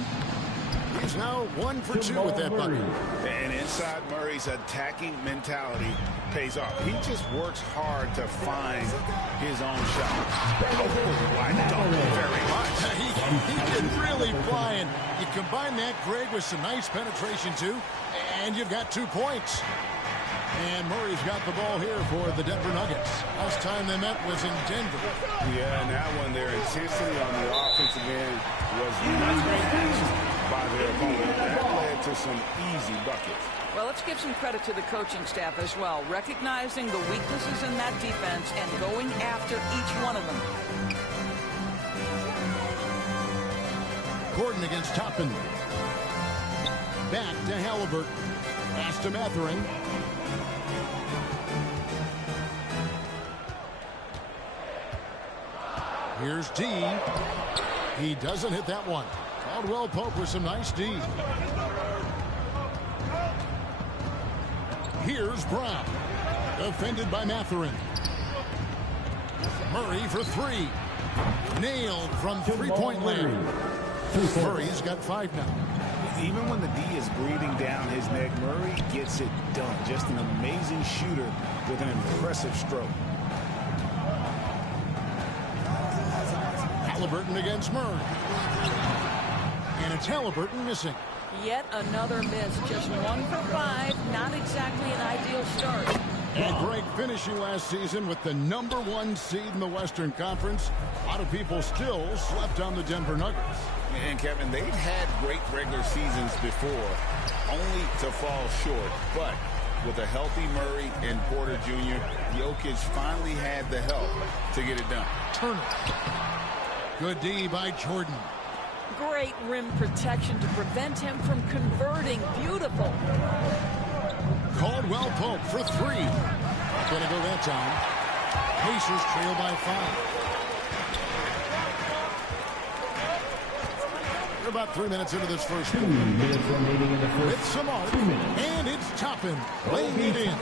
He's now 1 for 2 with that bucket. And inside Murray's attacking mentality pays off. He just works hard to find his own shot. Oh, I don't very much. He can really fly, and you combine that, Greg, with some nice penetration, too, and you've got 2 points. And Murray's got the ball here for the Denver Nuggets. Last time they met was in Denver. Yeah, and that one, their intensity on the offensive end was not by their opponent. That led to some easy buckets. Well, let's give some credit to the coaching staff as well, recognizing the weaknesses in that defense and going after each one of them. Gordon against Toppin. Back to Halliburton. Pass to Mathurin. Here's D. He doesn't hit that one. Caldwell Pope with some nice D. Here's Brown. Defended by Mathurin. Murray for 3. Nailed from 3-point land. Murray's got 5 now. Even when the D is breathing down his neck, Murray gets it done. Just an amazing shooter with an impressive stroke. Halliburton against Murray. And it's Halliburton missing. Yet another miss. Just 1 for 5. Not exactly an ideal start. And Greg finishing last season with the #1 seed in the Western Conference. A lot of people still slept on the Denver Nuggets. And Kevin, they've had great regular seasons before, only to fall short. But with a healthy Murray and Porter Jr., Jokic finally had the help to get it done. Turner. Good D by Jordan. Great rim protection to prevent him from converting. Beautiful. Caldwell Pope for 3. Not going to go that time. Pacers trail by 5. We're about 3 minutes into this first quarter. With Samart, and it's Toppin laying it in.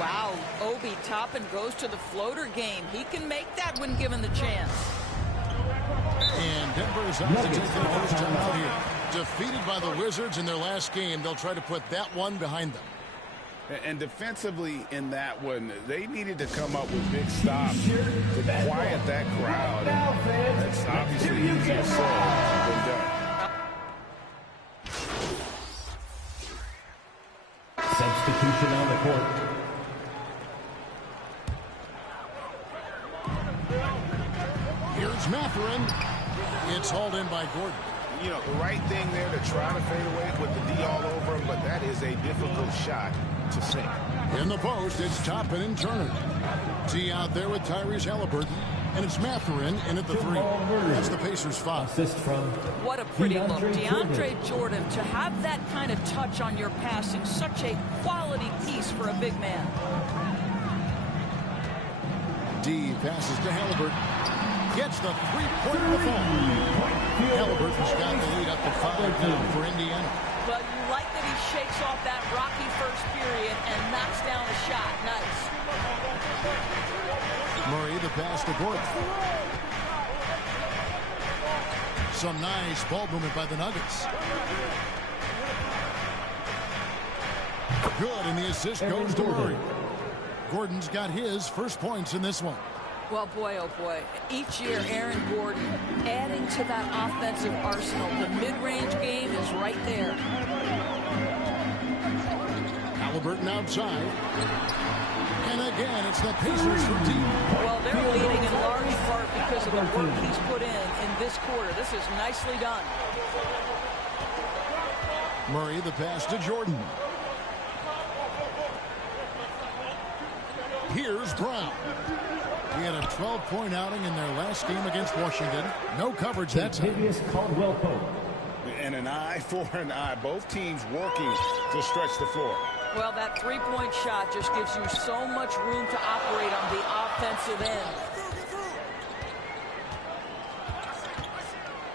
Wow, Obi Toppin goes to the floater game. He can make that when given the chance. And Denver's up to take their first time out here. Defeated by the Wizards in their last game, they'll try to put that one behind them. And defensively in that one, they needed to come up with big stops to quiet that crowd. And that's obviously easier said than done. Substitution on the court. Here's Mathurin. It's hauled in by Gordon. You know, the right thing there to try to fade away with the D all over him, but that is a difficult shot to sink. In the post, it's Toppin and Turner. T out there with Tyrese Halliburton. And it's Mathurin in at the 3. That's the Pacers' 5. Assist from what a pretty look. DeAndre Jordan, to have that kind of touch on your passing, such a quality piece for a big man. D passes to Halliburton. Gets the 3-point on the phone. Halliburton's got the lead up to 5 now for Indiana. Well, you like that he shakes off that rocky first period and knocks down a shot. Nice. Murray, the pass to Gordon. Some nice ball movement by the Nuggets. Good, and the assist goes to Murray. Gordon's got his first points in this one. Well, boy, oh boy. Each year, Aaron Gordon adding to that offensive arsenal. The mid-range game is right there. Halliburton outside. And again, it's the Pacers from deep. Well, they're leading in large part because of the work he's put in this quarter. This is nicely done. Murray, the pass to Jordan. Here's Brown. He had a 12-point outing in their last game against Washington. No coverage that time. Caldwell Pope. And an eye for an eye. Both teams working to stretch the floor. Well, that 3-point shot just gives you so much room to operate on the offensive end.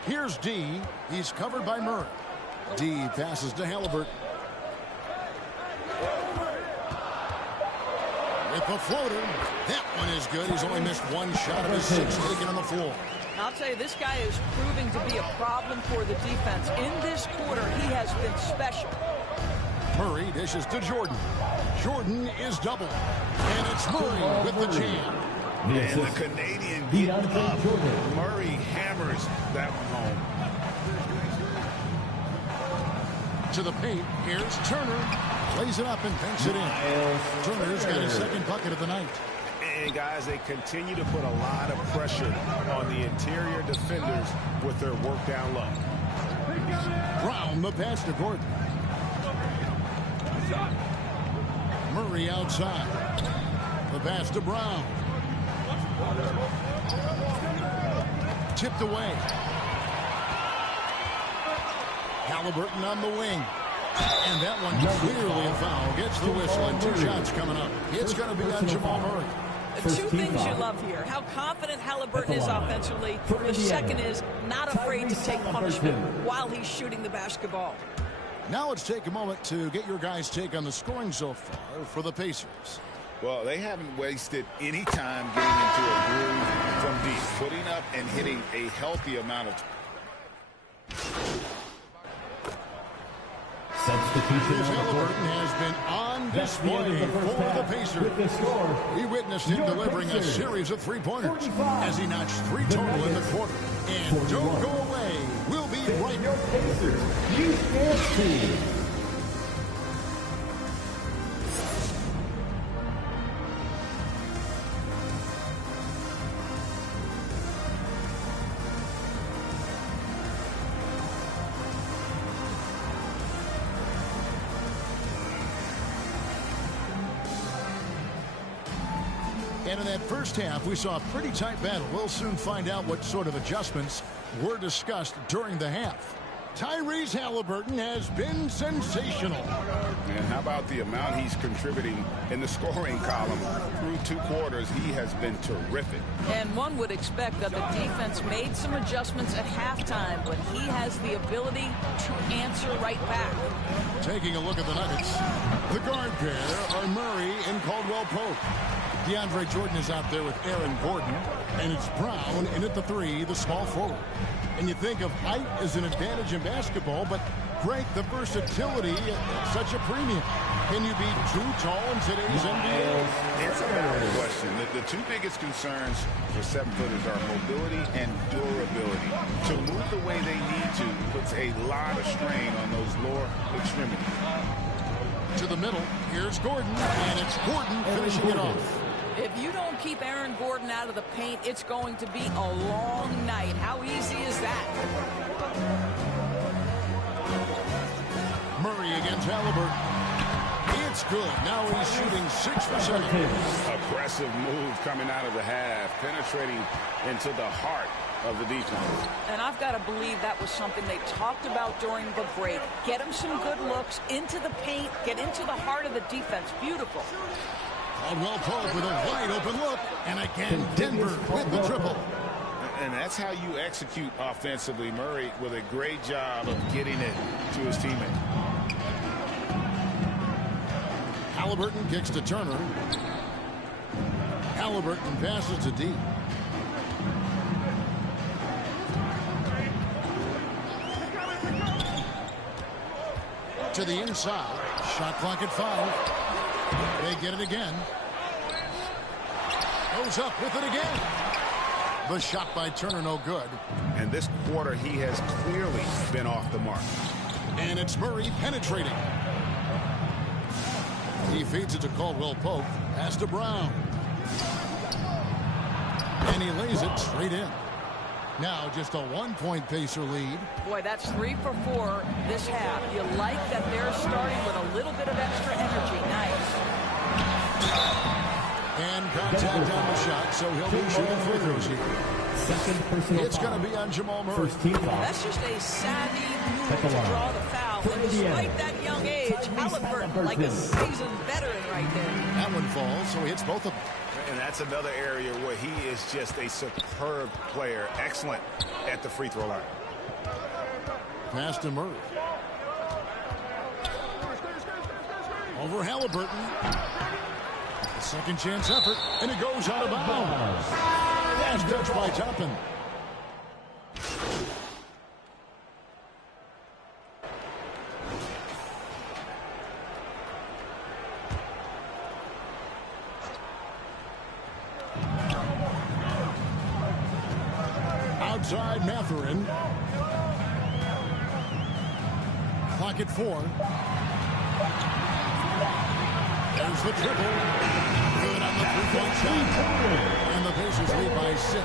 Here's D. He's covered by Murray. D passes to Halliburton. With the floater. That one is good. He's only missed 1 shot of his 6 taken on the floor. I'll tell you, this guy is proving to be a problem for the defense. In this quarter, he has been special. Murray dishes to Jordan. Jordan is double. And it's Murray with the jam. And the Canadian getting up. Murray hammers that one home. To the paint. Here's Turner. Plays it up and banks it in. Turner's got his second bucket of the night. And guys, they continue to put a lot of pressure on the interior defenders with their work down low. Brown, the pass to Gordon. Murray outside. The pass to Brown. Tipped away. Halliburton on the wing. And that one clearly a foul. Gets the whistle and 2 shots coming up. It's going to be on Jamal Murray. 2 things you love here. How confident Halliburton is offensively. The second is not afraid to take punishment while he's shooting the basketball. Now let's take a moment to get your guys' take on the scoring so far for the Pacers. Well, they haven't wasted any time getting into a groove from deep, putting up and hitting a healthy amount of. Halliburton has been on display for the Pacers. We witnessed him delivering a series of three-pointers as he notched 3 total in the quarter. And don't go away. We'll be right back. And in that first half, we saw a pretty tight battle. We'll soon find out what sort of adjustments were discussed during the half. Tyrese Halliburton has been sensational. And how about the amount he's contributing in the scoring column? Through 2 quarters, he has been terrific. And one would expect that the defense made some adjustments at halftime, but he has the ability to answer right back. Taking a look at the Nuggets, the guard pair are Murray and Caldwell Pope. DeAndre Jordan is out there with Aaron Gordon, and it's Brown in at the 3, the small forward. And you think of height as an advantage in basketball, but Greg, the versatility at such a premium. Can you be too tall in today's NBA? It's a better question. The 2 biggest concerns for 7-footers are mobility and durability. To move the way they need to puts a lot of strain on those lower extremities. To the middle, here's Gordon, and it's Gordon finishing it off. If you don't keep Aaron Gordon out of the paint, it's going to be a long night. How easy is that? Murray against Halliburton. It's good. Now he's shooting 6 for 7. Aggressive move coming out of the half, penetrating into the heart of the defense. And I've got to believe that was something they talked about during the break. Get him some good looks into the paint, get into the heart of the defense. Beautiful. Caldwell Pope with a wide open look, and again Denver with the triple. And that's how you execute offensively. Murray with a great job of getting it to his teammate. Halliburton kicks to Turner. Halliburton passes to D. To the inside. Shot clock at 5. They get it again. Goes up with it again. The shot by Turner no good. And this quarter he has clearly been off the mark. And it's Murray penetrating. He feeds it to Caldwell Pope. Pass to Brown. And he lays it straight in. Now just a 1-point Pacer lead. Boy, that's 3 for 4 this half. You like that they're starting with a little bit of extra energy. Nice. And contact on the shot, so he'll be shooting free throws here. It's going to be on Jamal Murray. That's just a savvy move to draw the foul. And despite that young age, Halliburton like a seasoned veteran right there. That one falls, so he hits both of them. And that's another area where he is just a superb player. Excellent at the free throw line. Pass to Murray. Over Halliburton. Second chance effort, and it goes out of bounds. Last touch by Toppin. Outside Mathurin. Clock at 4. There's the triple. Good on the 3-point shot. And the Pacers lead by 6.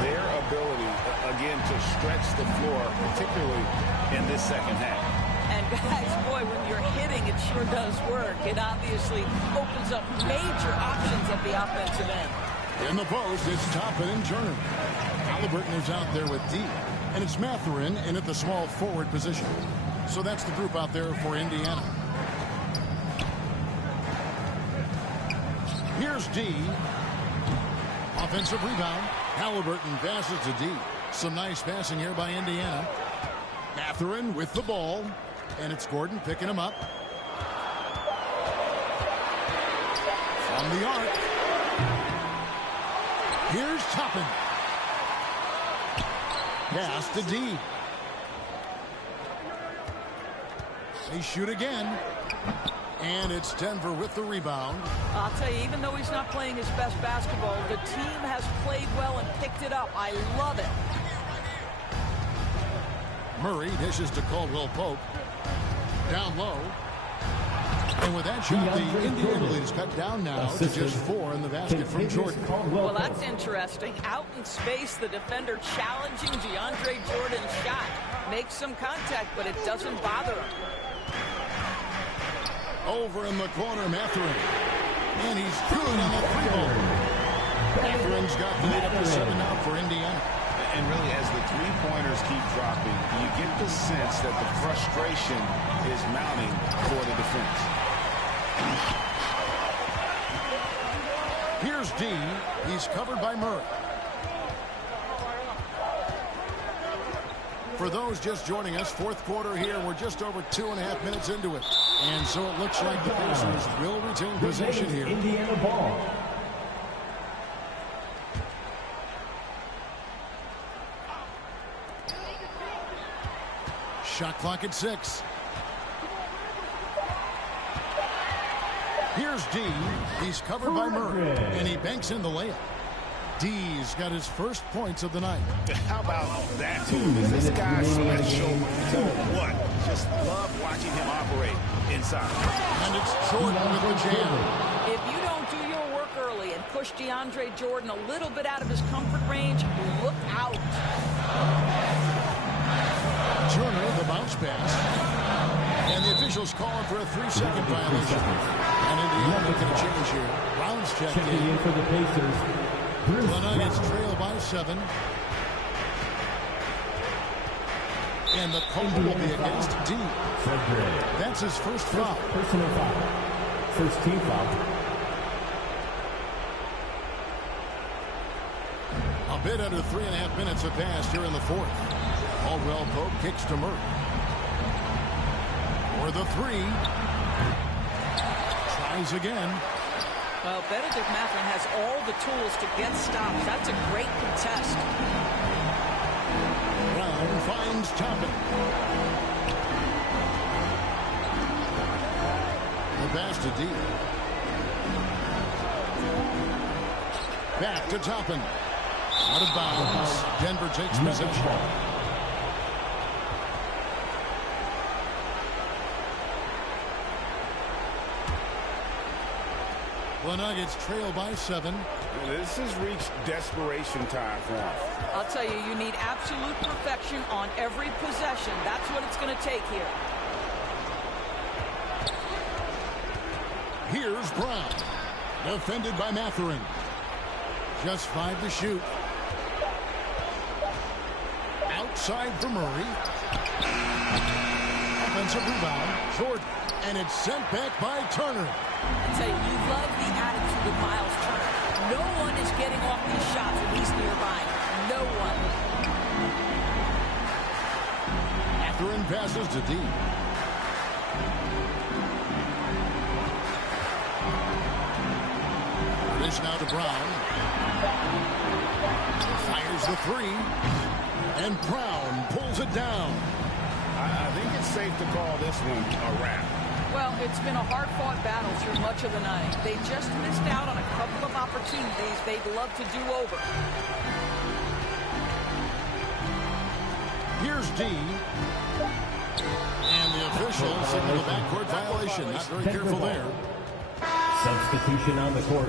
Their ability, again, to stretch the floor, particularly in this second half. And guys, boy, when you're hitting, it sure does work. It obviously opens up major options at the offensive end. In the post, it's Toppin and Turner. Halliburton is out there with D. And it's Mathurin in at the small forward position. So that's the group out there for Indiana. Here's D. Offensive rebound. Halliburton passes to D. Some nice passing here by Indiana. Mathurin with the ball. And it's Gordon picking him up. From the arc. Here's Toppin. Pass to D. They shoot again. And it's Denver with the rebound. I'll tell you, even though he's not playing his best basketball, the team has played well and picked it up. I love it. Murray dishes to Caldwell Pope. Down low. And with that shot, the Indiana lead is cut down now to just 4 in the basket from Jordan. Well, that's interesting. Out in space, the defender challenging DeAndre Jordan's shot. Makes some contact, but it doesn't bother him. Over in the corner, Mathurin. And he's good on the 3-ball. Mathurin's got the lead up to 7 now for Indiana. And really, as the three-pointers keep dropping, you get the sense that the frustration is mounting for the defense. Here's D. He's covered by Murray. For those just joining us, fourth quarter here. We're just over 2.5 minutes into it. And so it looks like the Pacers will retain possession here. Indiana ball. Shot clock at 6. Here's D. He's covered by Murray. And he banks in the layup. D's got his first points of the night. How about that move? Is this guy special? So what? Just love watching him operate inside. And it's Jordan with the jam. If you don't do your work early and push DeAndre Jordan a little bit out of his comfort range, look out. Turner, the bounce pass. And the officials calling for a 3-second violation. And Indiana making a change here. Brown's checking in for the Pacers. The Nuggets trail by 7. And the call will be against D. That's his first foul. Personal foul. First team foul. A bit under 3.5 minutes have passed here in the fourth. Caldwell Pope kicks to Murray. For the 3. Tries again. Well, Benedict Mathurin has all the tools to get stops. That's a great contest. Brown finds Toppin. The pass to D. Back to Toppin. Out of bounds. Denver takes possession. The Nuggets trail by 7. This has reached desperation time for him. I'll tell you, you need absolute perfection on every possession. That's what it's going to take here. Here's Brown. Defended by Mathurin. Just 5 to shoot. Outside for Murray. Offensive rebound. Jordan. And it's sent back by Turner. I tell you, you love the attitude of Miles Turner. No one is getting off these shots when he's nearby. No one. Mathurin passes to D. This now to Brown. Fires the 3. And Brown pulls it down. I think it's safe to call this one a wrap. Well, it's been a hard-fought battle through much of the night. They just missed out on a couple of opportunities they'd love to do over. Here's D. And the official signaled a backcourt violation. Not very careful there. Substitution on the court.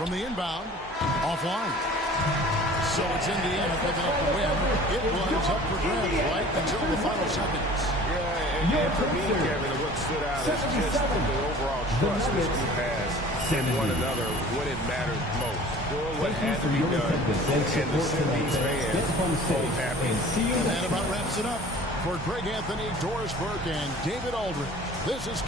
From the inbound, offline. So it's Indiana picking up the win. It was up for grabs right until the final seconds. Yeah, and for me, Kevin, what stood out is just the overall trust this group has in one another when it mattered most. Doing what had to be done, and the Cindy's fans both happy. And that about wraps it up. For Greg Anthony, Doris Burke, and David Aldridge, this is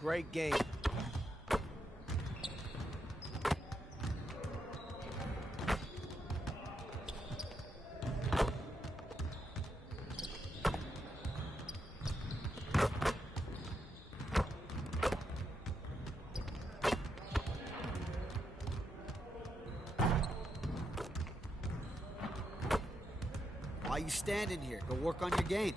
Great game. Why are you standing here? Go work on your game.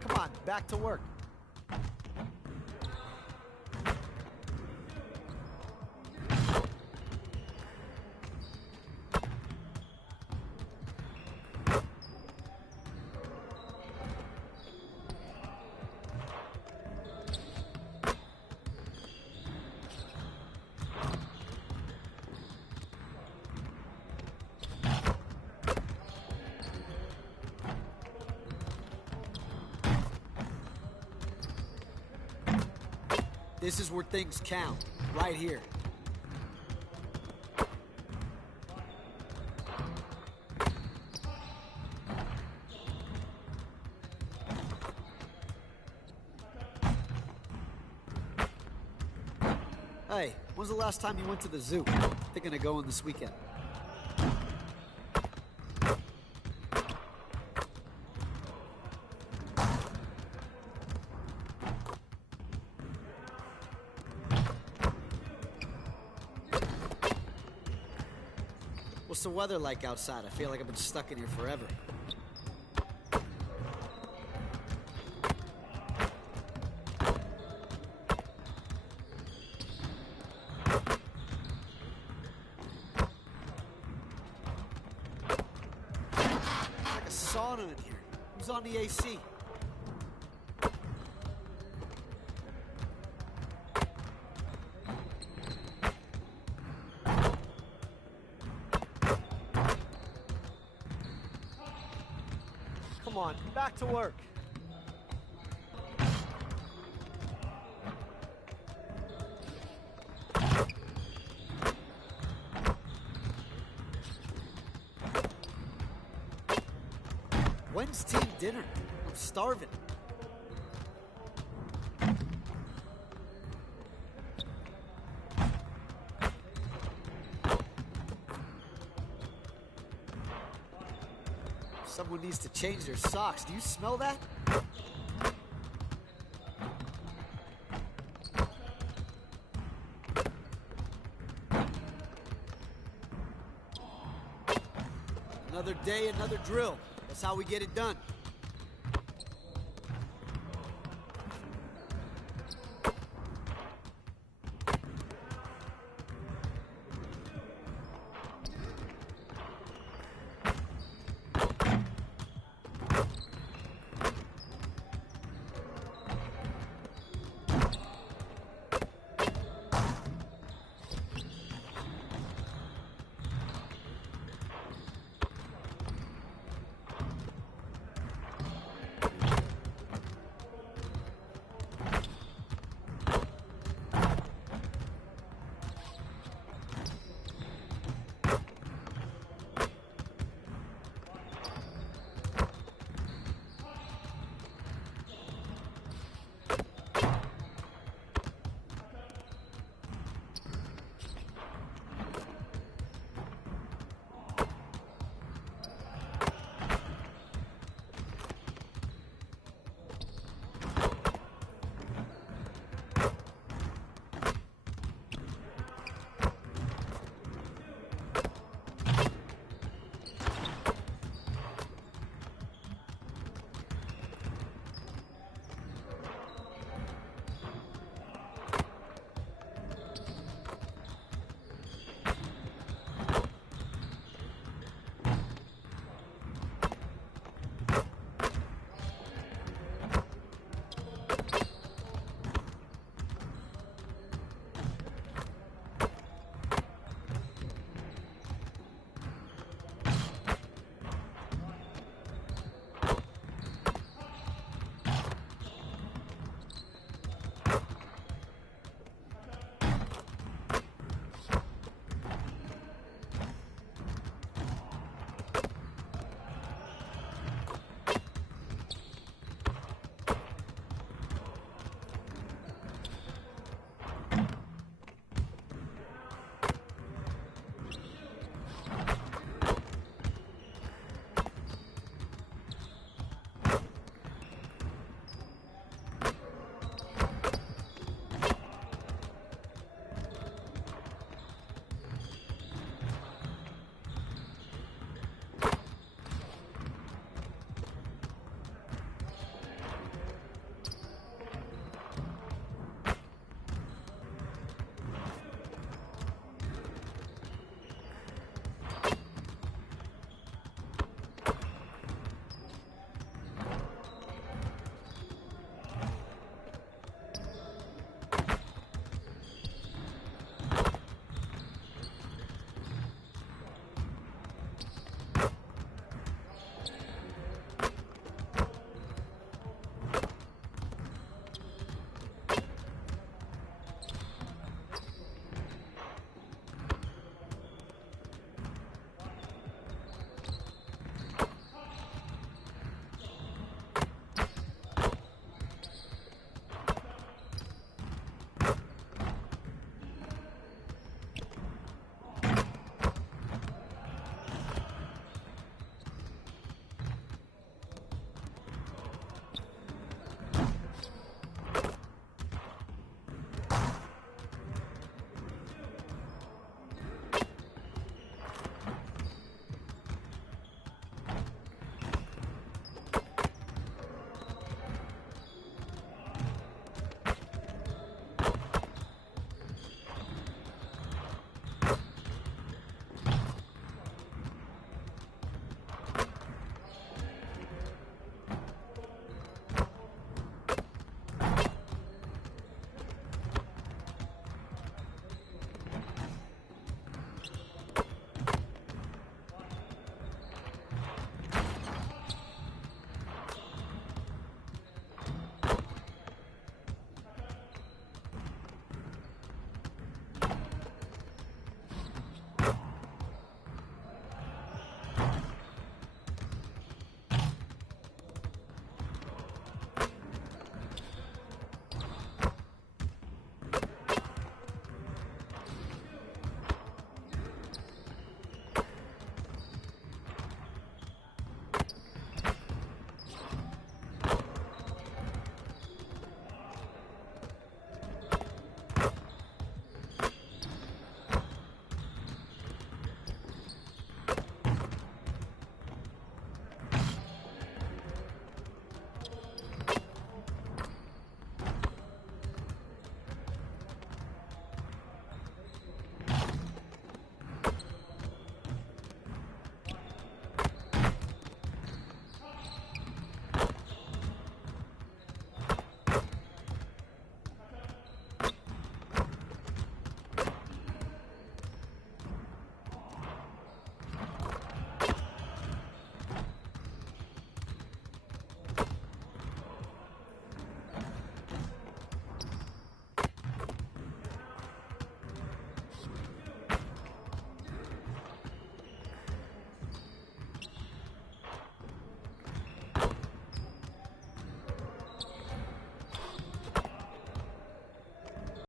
Come on, back to work. This is where things count, right here. Hey, when's the last time you went to the zoo? Thinking of going this weekend. What's the weather like outside? I feel like I've been stuck in here forever. Like a sauna in here. Who's on the AC? Come on, back to work. When's team dinner? I'm starving. Someone needs to change their socks. Do you smell that? Another day, another drill. That's how we get it done.